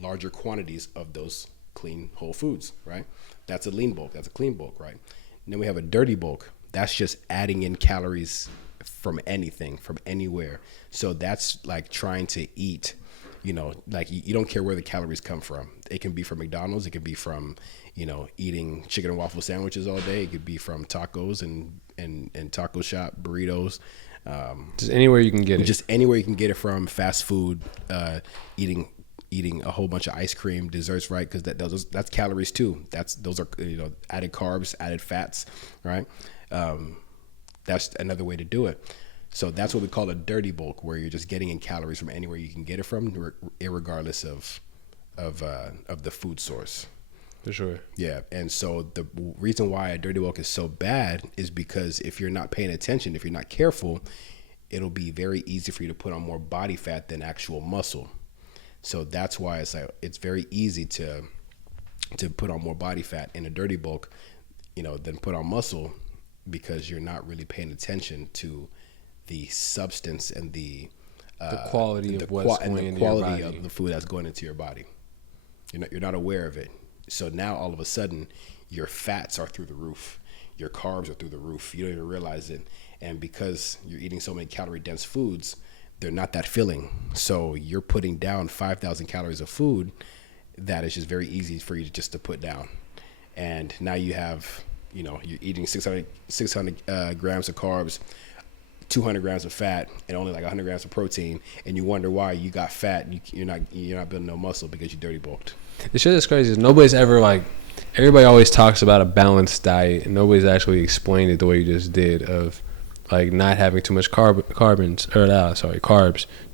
larger quantities of those clean whole foods, right? That's a lean bulk. That's a clean bulk, right? And then we have a dirty bulk. That's just adding in calories from anything, from anywhere. So that's like trying to eat, like you don't care where the calories come from. It can be from McDonald's. It could be from, eating chicken and waffle sandwiches all day. It could be from tacos and taco shop burritos. Just anywhere you can get it. Just anywhere you can get it from. Fast food, eating a whole bunch of ice cream, desserts, right? Because that's calories too. Those are added carbs, added fats, right? That's another way to do it. So that's what we call a dirty bulk, where you're just getting in calories from anywhere you can get it from, irregardless of the food source. For sure. Yeah, and so the reason why a dirty bulk is so bad is because if you're not paying attention, if you're not careful, it'll be very easy for you to put on more body fat than actual muscle. So that's why it's very easy to put on more body fat in a dirty bulk, than put on muscle, because you're not really paying attention to the substance and the quality of what's going into your body. Quality of the food that's going into your body. You're not aware of it. So now all of a sudden your fats are through the roof, your carbs are through the roof. You don't even realize it. And because you're eating so many calorie dense foods, they're not that filling. So you're putting down 5,000 calories of food that is just very easy for you to put down. And now you have, you're eating 600 grams of carbs, 200 grams of fat, and only like 100 grams of protein, and you wonder why you got fat. You're not building no muscle because you dirty bulked. The shit that's crazy is nobody's ever everybody always talks about a balanced diet, and nobody's actually explained it the way you just did, of not having too much carbs,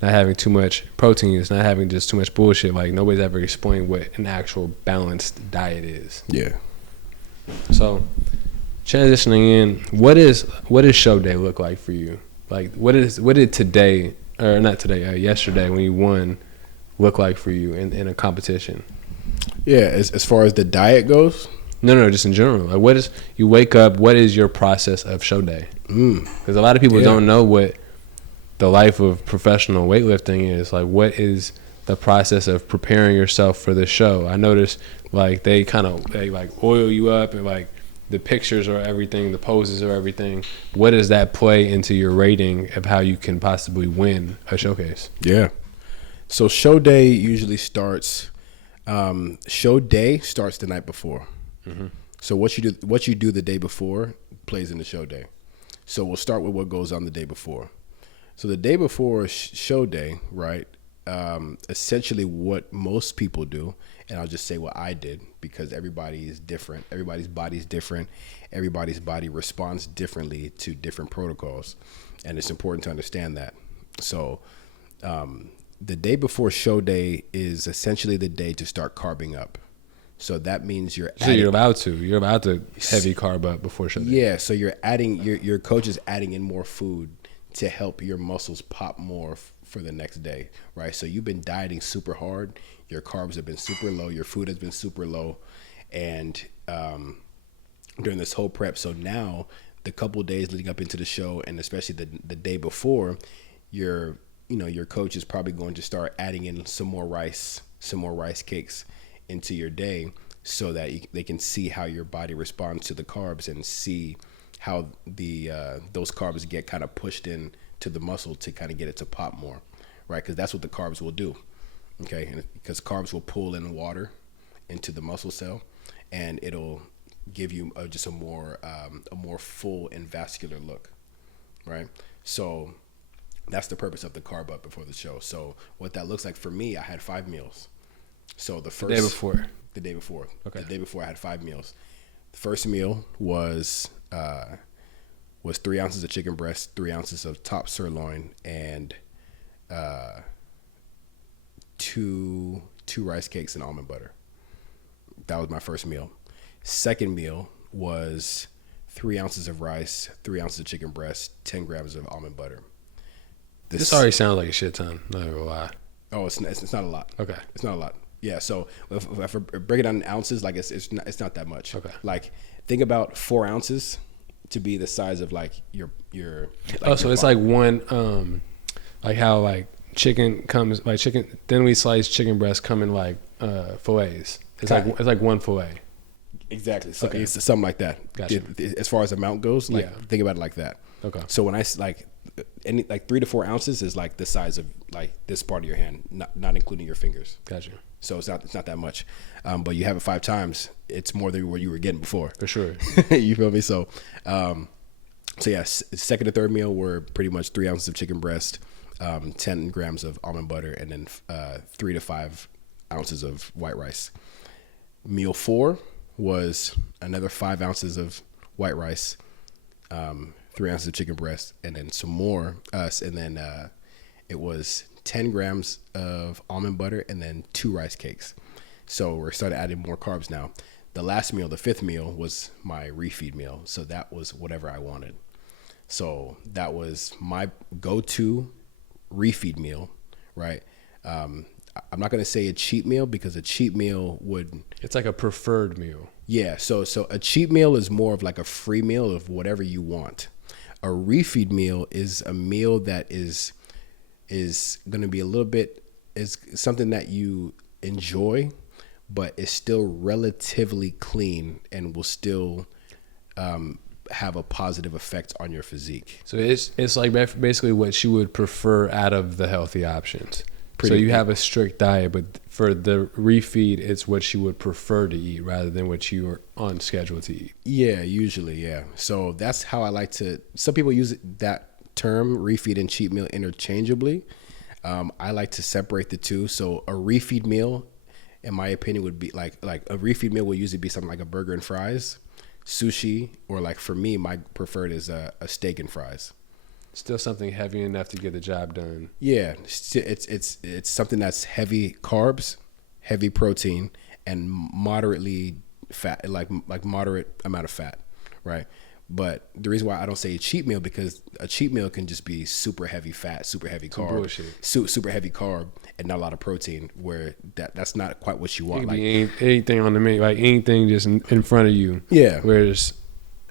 not having too much proteins, not having just too much bullshit. Nobody's ever explained what an actual balanced diet is. Yeah. So transitioning in, what does show day look like for you? What did today, or not today, yesterday when you won, look like for you in a competition? Yeah, as far as the diet goes? No, just in general. You wake up, what is your process of show day? Because a lot of people don't know what the life of professional weightlifting is. What is the process of preparing yourself for the show? I noticed they oil you up, and the pictures are everything, the poses are everything. What does that play into your rating of how you can possibly win a showcase? Yeah. So show day usually starts. Show day starts the night before. Mm-hmm. So what you do the day before plays in the show day. So we'll start with what goes on the day before. So the day before show day, right? Essentially what most people do, and I'll just say what I did, because everybody is different. Everybody's body is different. Everybody's body responds differently to different protocols, and it's important to understand that. So the day before show day is essentially the day to start carbing up. So that means you're about to heavy carb up before show day. Yeah, so you're adding, your coach is adding in more food to help your muscles pop more for the next day, right? So you've been dieting super hard, your carbs have been super low, your food has been super low, and during this whole prep. So now the couple of days leading up into the show, and especially the day before, your coach is probably going to start adding in some more rice cakes into your day, so that they can see how your body responds to the carbs, and see how those carbs get kind of pushed in to the muscle to kind of get it to pop more, right? Because that's what the carbs will do, okay? And because carbs will pull in water into the muscle cell, and it'll give you just a more full and vascular look, right? So that's the purpose of the carb up before the show. So what that looks like for me, I had 5 meals. So the day before. Okay. The day before I had 5 meals. The first meal was 3 ounces of chicken breast, 3 ounces of top sirloin, and 2 rice cakes and almond butter. That was my first meal. Second meal was 3 ounces of rice, 3 ounces of chicken breast, 10 grams of almond butter. This already sounds like a shit ton. Not gonna lie. Oh, it's not a lot. Okay, it's not a lot. Yeah. So if I break it down in ounces, it's not that much. Okay. Think about 4 ounces to be the size of your. So it's like one, how chicken comes chicken. Then we slice chicken breast come in fillets. It's like one fillet. Exactly. So it's something like that. Gotcha. As far as amount goes, think about it like that. Okay. So when I 3 to 4 ounces is the size of this part of your hand, not including your fingers. Gotcha. So it's not that much, but you have it 5 times. It's more than what you were getting before. For sure. You feel me? So So yeah, second and third meal were pretty much 3 ounces of chicken breast, 10 grams of almond butter, and then 3 to 5 ounces of white rice. Meal 4 was another 5 ounces of white rice, 3 ounces of chicken breast, and then some more. And then it was 10 grams of almond butter, and then 2 rice cakes. So we're starting adding more carbs now. The last meal, the 5th meal, was my refeed meal. So that was whatever I wanted. So that was my go-to refeed meal, right? I'm not going to say a cheat meal, because a cheat meal would... It's like a preferred meal. Yeah, so a cheat meal is more of like a free meal of whatever you want. A refeed meal is a meal that is going to be a little bit... is something that you enjoy, but is still relatively clean and will still have a positive effect on your physique. So it's like basically what you would prefer out of the healthy options. So you have a strict diet, but for the refeed, it's what you would prefer to eat rather than what you are on schedule to eat. Yeah, usually, yeah. So that's how I like to... Some people use that term, refeed and cheat meal, interchangeably. I like to separate the two. So a refeed meal, in my opinion, would be like a refeed meal will usually be something like a burger and fries, sushi, or like for me, my preferred is a steak and fries. Still something heavy enough to get the job done. Yeah, it's something that's heavy carbs, heavy protein, and moderately fat, like moderate amount of fat, right? But the reason why I don't say a cheat meal, because a cheat meal can just be super heavy fat, super heavy carb, super heavy carb, and not a lot of protein. Where that's not quite what you want. Like anything on the menu, like anything just in front of you. Yeah. Whereas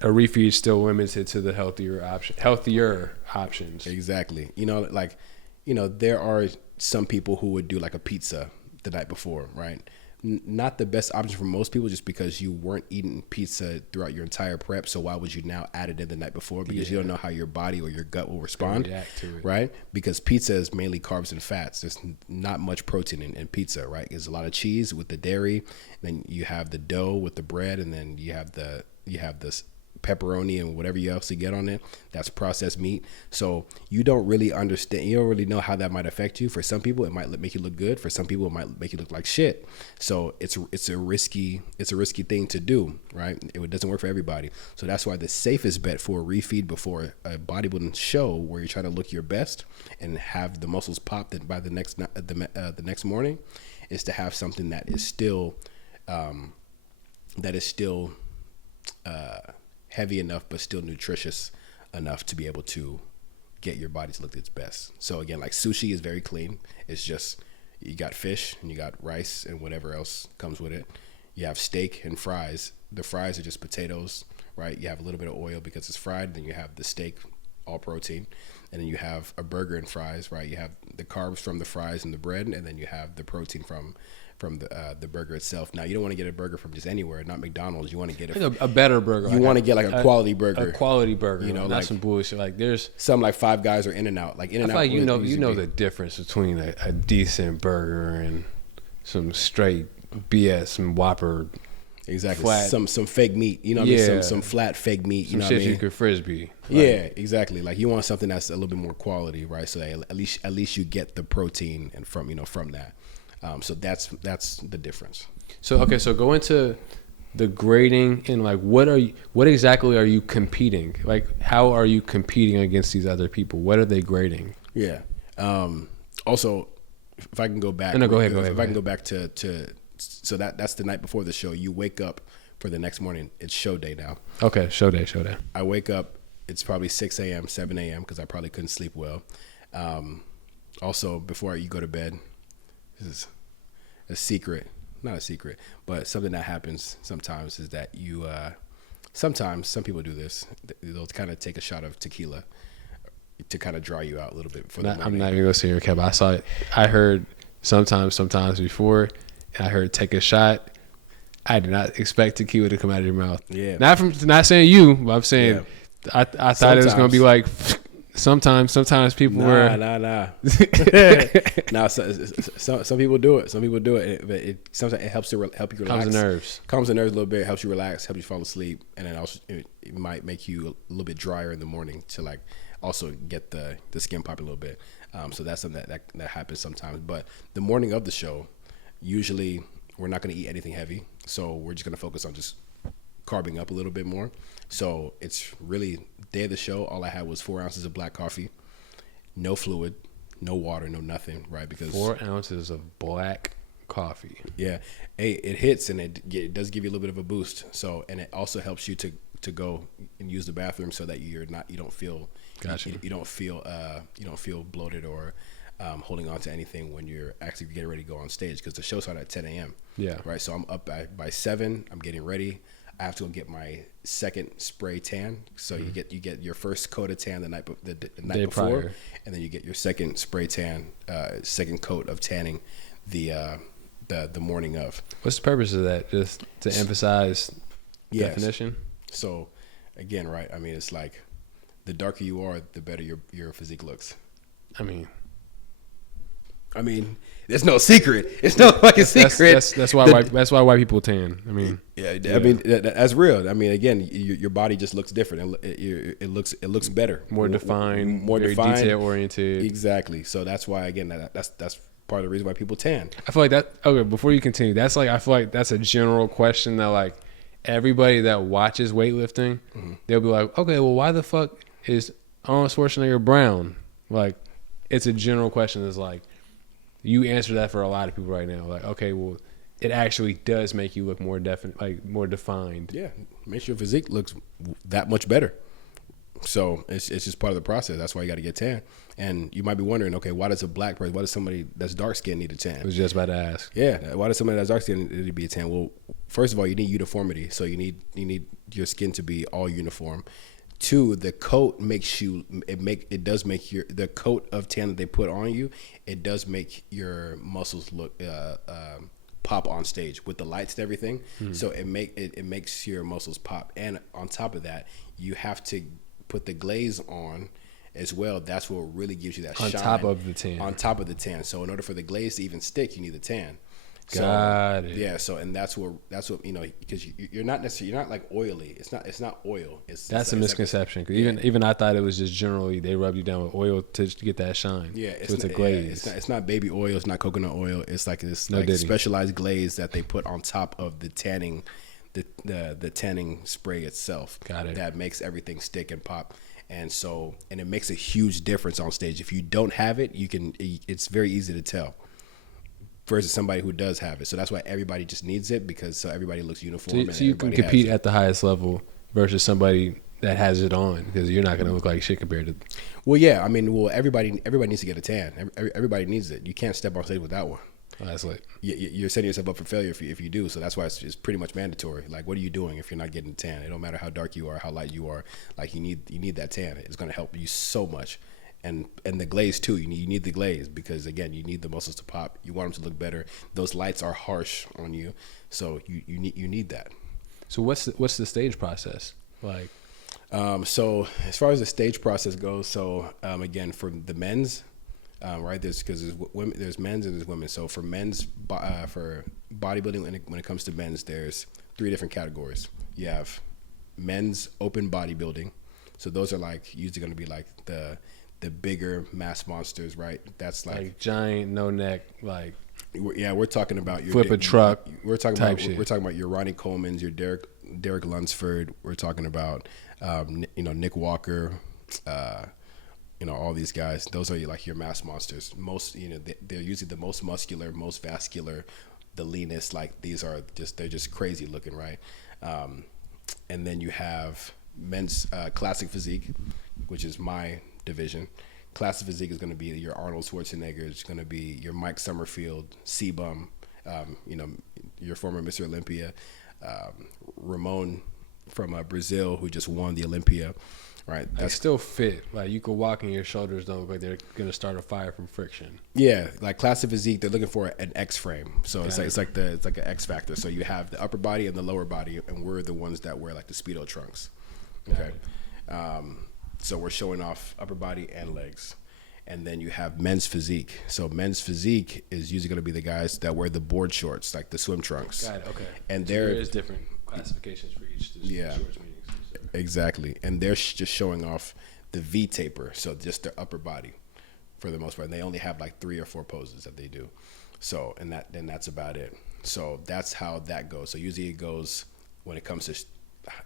a refeed is still limited to the healthier options. Exactly. There are some people who would do like a pizza the night before, right? Not the best option for most people, just because you weren't eating pizza throughout your entire prep. So why would you now add it in the night before? Because you don't know how your body or your gut will respond, react to it. Right? Because pizza is mainly carbs and fats. There's not much protein in pizza, right? There's a lot of cheese with the dairy, and then you have the dough with the bread, and then you have this pepperoni and whatever else you get on it. That's processed meat. So you don't really understand, you don't really know how that might affect you. For some people, it might make you look good. For some people, it might make you look like shit. So it's a risky thing to do, right? It doesn't work for everybody. So that's why the safest bet for a refeed before a bodybuilding show, where you're trying to look your best and have the muscles popped by the next morning, is to have something that is still heavy enough, but still nutritious enough to be able to get your body to look its best. So again, like sushi is very clean. It's just, you got fish and you got rice and whatever else comes with it. You have steak and fries. The fries are just potatoes, right? You have a little bit of oil because it's fried. Then you have the steak, all protein. And then you have a burger and fries, right? You have the carbs from the fries and the bread, and then you have the protein from the burger itself. Now, you don't want to get a burger from just anywhere, not McDonald's. You want to get a better burger. You want to get like a quality burger. A quality burger, not like some bullshit. Like there's some like Five Guys or In-N-Out. Like In-N-Out. I feel like you know the difference between a decent burger and some straight BS, some Whopper. Exactly. Flat. Some fake meat. You know what I mean? Some flat fake meat. You know shit what I mean? You could frisbee. Yeah, exactly. Like you want something that's a little bit more quality, right? So that at least you get the protein and from that. So that's the difference. So go into the grading and like what exactly are you competing? Like how are you competing against these other people? What are they grading? Yeah. Also, if I can go back. No, go ahead. If I can go back to so that's the night before the show. You wake up for the next morning. It's show day now. Okay, show day. I wake up. It's probably 6 a.m., 7 a.m. because I probably couldn't sleep well. Also, before you go to bed, this is a secret. Not a secret, but something that happens sometimes is that you sometimes some people do this. They'll kind of take a shot of tequila to kind of dry you out a little bit for the morning. I'm not even gonna say your cap. I saw it. I heard sometimes before. I heard take a shot. I did not expect tequila to come out of your mouth. Yeah. Not saying you, but I'm saying I thought it was gonna be like Sometimes people were nah. Nah, some people do it. Some people do it, but sometimes it helps help you relax. Calms the nerves a little bit, helps you relax, helps you fall asleep, and then also it might make you a little bit drier in the morning to like also get the skin popping a little bit. So that's something that happens sometimes. But the morning of the show, usually we're not going to eat anything heavy, so we're just going to focus on just carbing up a little bit more. So it's really day of the show. All I had was 4 ounces of black coffee, no fluid, no water, no nothing, right? Because 4 ounces of black coffee. Yeah, it hits and it does give you a little bit of a boost. So, and it also helps you to go and use the bathroom so that you don't feel you don't feel bloated or holding on to anything when you're actually getting ready to go on stage, because the show started at 10 a.m. Yeah. Right. So I'm up by 7. I'm getting ready. I have to go get my second spray tan. So you get your first coat of tan the night before, prior. And then you get your second spray tan, second coat of tanning the morning of. What's the purpose of that? Just to emphasize definition? So again, right, I mean, it's like the darker you are, the better your physique looks. I mean, there's no secret. It's no fucking secret. That's why white people tan. I mean, yeah. I mean, that's real. I mean, again, your body just looks different. It looks better, more defined, more very defined, detail oriented. Exactly. So that's why, again, that's part of the reason why people tan. I feel like that. Okay, before you continue, I feel like that's a general question that like everybody that watches weightlifting, they'll be like, okay, well, why the fuck is Arnold Schwarzenegger brown? Like, it's a general question. That's like, you answer that for a lot of people right now. Like, okay, well, it actually does make you look more definite, like more defined. Yeah, makes your physique looks that much better. So it's just part of the process. That's why you got to get tan. And you might be wondering, okay, why does a black person, why does somebody that's dark skinned need a tan? I was just about to ask. Yeah, why does somebody that's dark skinned need to be a tan? Well, first of all, you need uniformity. So you need your skin to be all uniform. 2, the coat makes the coat of tan that they put on you, it does make your muscles look pop on stage with the lights and everything. So it makes your muscles pop. And on top of that, you have to put the glaze on as well. That's what really gives you that shine. On top of the tan. So in order for the glaze to even stick, you need the tan. Got it. Yeah. So, and that's what because you're not like oily. It's not oil. That's a misconception. Cause even I thought it was just generally they rub you down with oil to get that shine. Yeah. It's a glaze. It's not baby oil. It's not coconut oil. It's like this specialized glaze that they put on top of the tanning, the tanning spray itself. Got it. That makes everything stick and pop. And it makes a huge difference on stage. If you don't have it, it's very easy to tell versus somebody who does have it. So that's why everybody just needs it, because so everybody looks uniform. So you can compete at the highest level versus somebody that has it on, because you're not going to look like shit compared to. Well, yeah. I mean, everybody needs to get a tan. Everybody needs it. You can't step on stage without one. Oh, that's lit. You're setting yourself up for failure if you do. So that's why it's pretty much mandatory. Like, what are you doing if you're not getting a tan? It don't matter how dark you are, how light you are. Like, you need that tan. It's going to help you so much. And the glaze too. You need the glaze, because again, you need the muscles to pop. You want them to look better. Those lights are harsh on you, so you need that. So what's the stage process like? So as far as the stage process goes, so again, for the men's, right? There's women, there's men's and there's women. So for men's, for bodybuilding, when it comes to men's, there's 3 different categories. You have men's open bodybuilding. So those are like usually going to be like the bigger mass monsters, right? That's like giant, no neck, like. We're talking about your flip a truck. We're talking about your Ronnie Coleman's, your Derek Lunsford. We're talking about Nick Walker, all these guys. Those are like your mass monsters. Most they're usually the most muscular, most vascular, the leanest. Like they're just crazy looking, right? And then you have men's classic physique, which is my division. Classic physique is going to be your Arnold Schwarzenegger. It's going to be your Mike Summerfield, C-Bum, your former Mr. Olympia, Ramon from Brazil, who just won the Olympia, right? That's still fit. Like, you could walk and your shoulders don't look like they're going to start a fire from friction. Yeah, like classic physique, they're looking for an X frame. So it's like an X factor. So you have the upper body and the lower body, and we're the ones that wear like the Speedo trunks. Okay. So we're showing off upper body and legs. And then you have men's physique. So men's physique is usually going to be the guys that wear the board shorts, like the swim trunks. Got it. Okay. And So there is different classifications for each. Shorts meetings. Exactly. And they're just showing off the V taper, so just their upper body for the most part. And they only have like 3 or 4 poses that they do. So, and that's about it. So that's how that goes. So usually it goes, when it comes to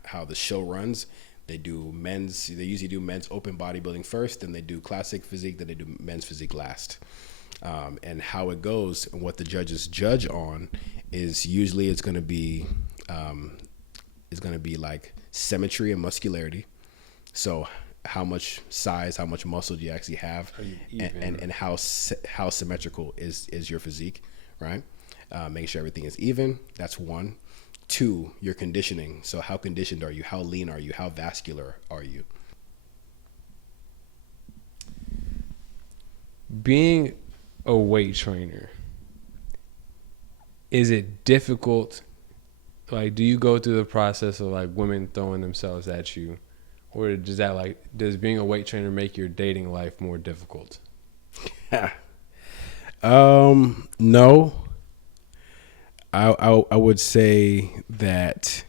how the show runs, they usually do men's open bodybuilding first, then they do classic physique, then they do men's physique last. And how it goes and what the judges judge on is usually it's going to be like symmetry and muscularity. So how much size, how much muscle do you actually have, and how symmetrical is your physique, right? Making sure everything is even. That's 1. 2, your conditioning. So how conditioned are you? How lean are you? How vascular are you? Being a weight trainer, is it difficult? Like, do you go through the process of like women throwing themselves at you, or does being a weight trainer make your dating life more difficult? No. I would say that.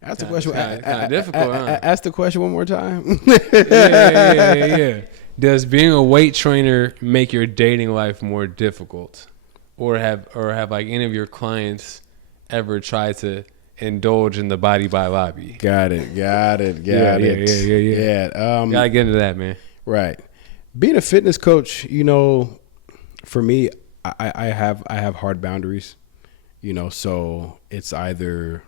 Ask the question. Kind of difficult. Huh? Ask the question one more time. Yeah. Does being a weight trainer make your dating life more difficult, or have like any of your clients ever tried to indulge in the Body by Lobby? Got it. Yeah. Gotta get into that, man. Right. Being a fitness coach, for me, I have hard boundaries, so it's either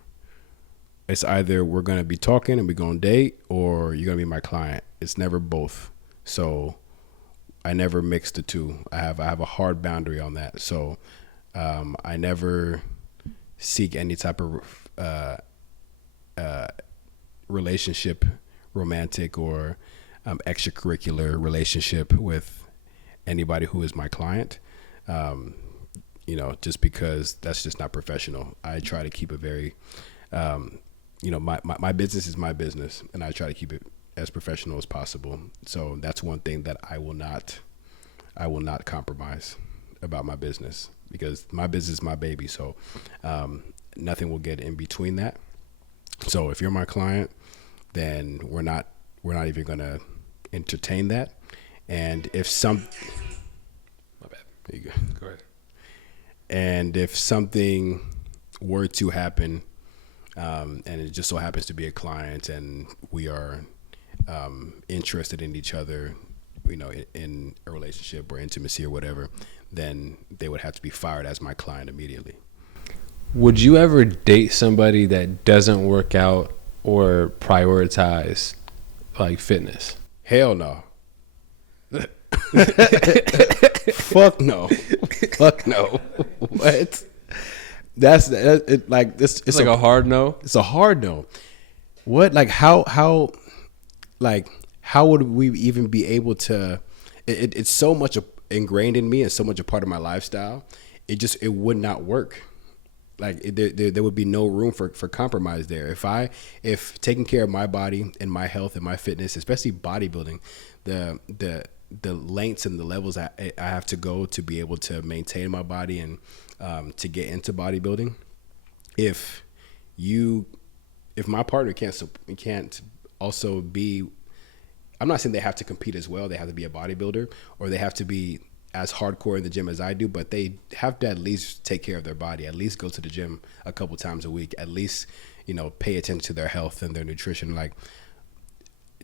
we're going to be talking and we're going to date, or you're going to be my client. It's never both. So I never mix the two. I have a hard boundary on that. So I never seek any type of relationship, romantic or extracurricular relationship with anybody who is my client, just because that's just not professional. I try to keep it very, my business is my business, and I try to keep it as professional as possible. So that's one thing that I will not compromise about my business, because my business is my baby. So nothing will get in between that. So if you're my client, then we're not even going to entertain that. And if my bad, there you go ahead. And if something were to happen, and it just so happens to be a client, and we are interested in each other, in a relationship or intimacy or whatever, then they would have to be fired as my client immediately. Would you ever date somebody that doesn't work out or prioritize like fitness? Hell no. Fuck no. What? It's like a hard no. It's a hard no. What? Like how would we even be able to? It's so much ingrained in me and so much a part of my lifestyle. It would not work. Like there would be no room for compromise there. If taking care of my body and my health and my fitness, especially bodybuilding, the lengths and the levels I have to go to be able to maintain my body and to get into bodybuilding, if my partner can't also be, I'm not saying they have to compete as well. They have to be a bodybuilder, or they have to be as hardcore in the gym as I do, but they have to at least take care of their body, at least go to the gym a couple times a week, at least, pay attention to their health and their nutrition, like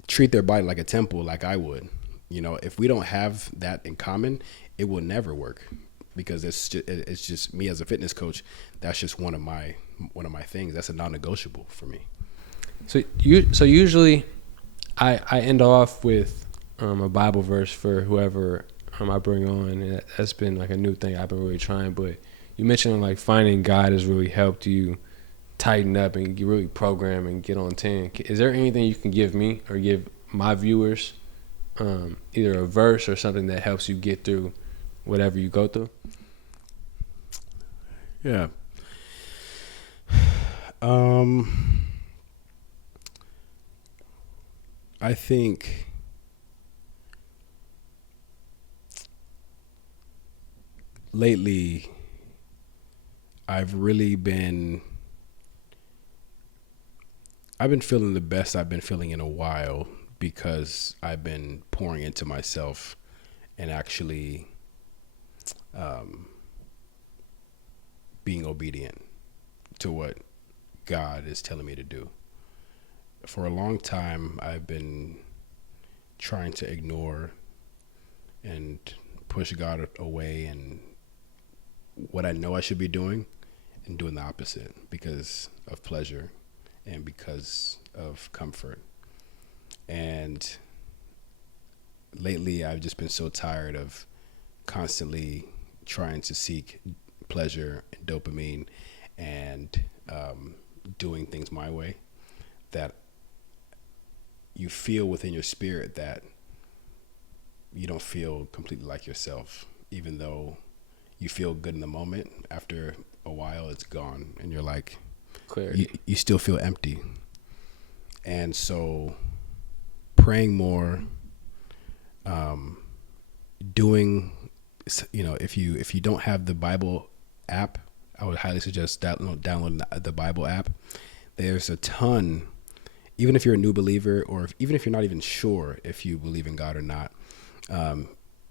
treat their body like a temple, like I would. If we don't have that in common, it will never work, because it's just me as a fitness coach. That's just one of my things. That's a non-negotiable for me. So usually I end off with a Bible verse for whoever I bring on, and that's been like a new thing I've been really trying. But you mentioned like finding God has really helped you tighten up and you really program and get on 10. Is there anything you can give me or give my viewers, either a verse or something that helps you get through whatever you go through? Yeah. I think lately I've really been feeling the best I've been feeling in a while because I've been pouring into myself and actually being obedient to what God is telling me to do. For a long time, I've been trying to ignore and push God away and what I know I should be doing, and doing the opposite because of pleasure and because of comfort. And lately, I've just been so tired of constantly trying to seek pleasure and dopamine and doing things my way, that you feel within your spirit that you don't feel completely like yourself, even though you feel good in the moment. After a while, it's gone, and you're like, you still feel empty. And so, praying more, doing, if you don't have the Bible app, I would highly suggest downloading the Bible app. There's a ton, even if you're a new believer, or even if you're not even sure if you believe in God or not,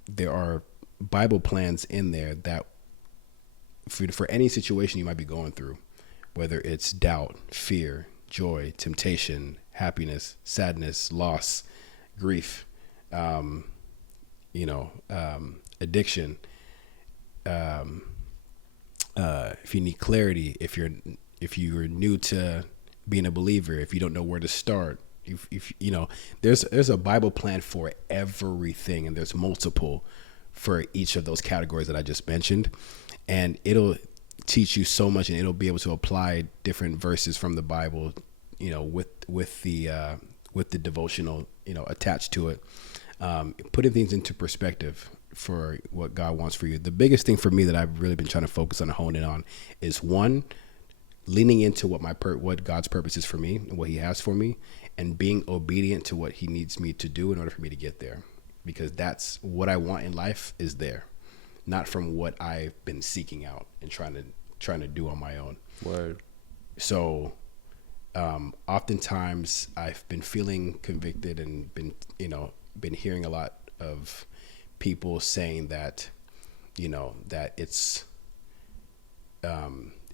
there are Bible plans in there that for any situation you might be going through, whether it's doubt, fear, joy, temptation, happiness, sadness, loss, grief, addiction, if you need clarity, if you're new to being a believer, if you don't know where to start, if there's a Bible plan for everything, and there's multiple for each of those categories that I just mentioned, and it'll teach you so much, and it'll be able to apply different verses from the Bible, with the devotional, attached to it, putting things into perspective for what God wants for you. The biggest thing for me that I've really been trying to focus on and hone in on is, one, leaning into what God's purpose is for me and what He has for me, and being obedient to what He needs me to do in order for me to get there, because that's what I want in life, is there, not from what I've been seeking out and trying to do on my own. Word. So oftentimes I've been feeling convicted and been hearing a lot of people saying that, that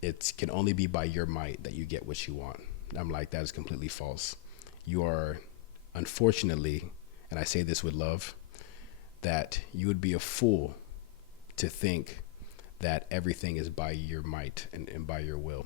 it can only be by your might that you get what you want. I'm like, that is completely false. You are, unfortunately, and I say this with love, that you would be a fool to think that everything is by your might and by your will.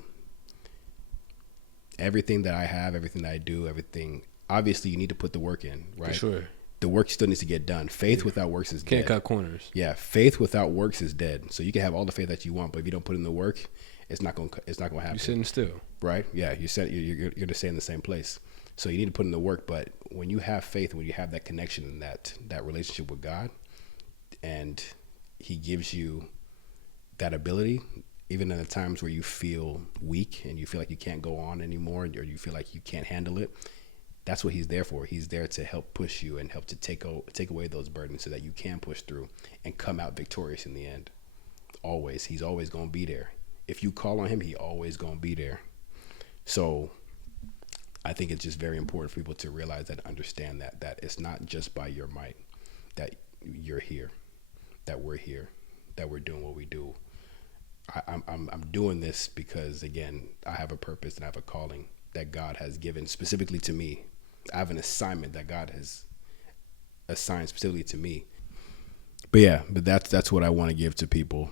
Everything that I have, everything that I do, everything, obviously you need to put the work in, right? For sure. The work still needs to get done. Faith without works is dead. Can't cut corners. Yeah, faith without works is dead. So you can have all the faith that you want, but if you don't put in the work, it's not going to happen. You're sitting still, right? Yeah, you're going to stay in the same place. So you need to put in the work. But when you have faith, when you have that connection and that relationship with God, and He gives you that ability, even in the times where you feel weak and you feel like you can't go on anymore, or you feel like you can't handle it, that's what He's there for. He's there to help push you and help to take away those burdens so that you can push through and come out victorious in the end. Always. He's always going to be there. If you call on Him, He always going to be there. So I think it's just very important for people to realize that, understand that it's not just by your might that you're here, that we're here, that we're doing what we do. I'm doing this because, again, I have a purpose and I have a calling that God has given specifically to me. I have an assignment that God has assigned specifically to me. But that's what I want to give to people.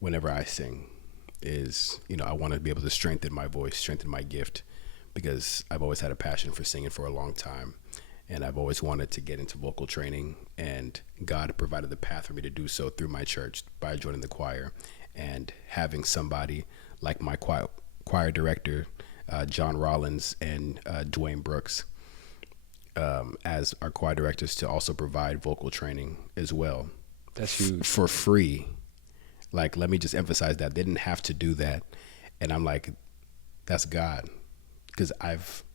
Whenever I sing, is, I want to be able to strengthen my voice, strengthen my gift, because I've always had a passion for singing for a long time. And I've always wanted to get into vocal training, and God provided the path for me to do so through my church by joining the choir and having somebody like my choir director, John Rollins, and Dwayne Brooks, as our choir directors, to also provide vocal training as well. That's huge. For free. Like, let me just emphasize that they didn't have to do that. And I'm like, that's God. Because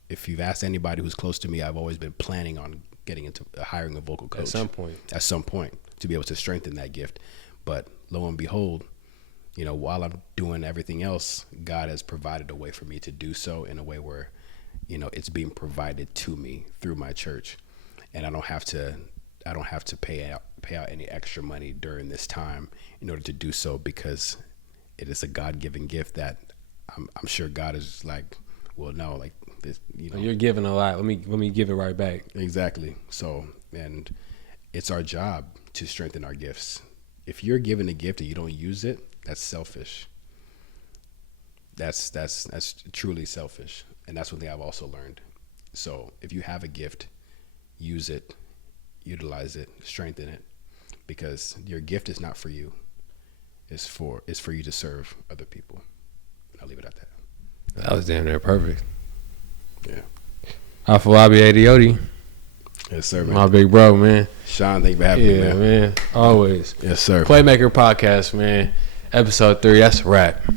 if you've asked anybody who's close to me, I've always been planning on getting into hiring a vocal coach at some point to be able to strengthen that gift. But lo and behold, while I'm doing everything else, God has provided a way for me to do so in a way where, it's being provided to me through my church, and I don't have to pay out any extra money during this time in order to do so, because it is a God-given gift that I'm sure God is like, well, no, like this, You're giving a lot. Let me give it right back. Exactly. So, and it's our job to strengthen our gifts. If you're given a gift and you don't use it, that's selfish. That's truly selfish. And that's one thing I've also learned. So if you have a gift, use it, utilize it, strengthen it, because your gift is not for you. It's for you to serve other people. And I'll leave it at that. That was damn near perfect. Yeah. Afolabi Adeoti. Yes, sir, man. My big bro, man. Sean, thank you for having me, man. Yeah, man. Always. Yes, sir. Playmaker podcast, man. Episode 3. That's a wrap.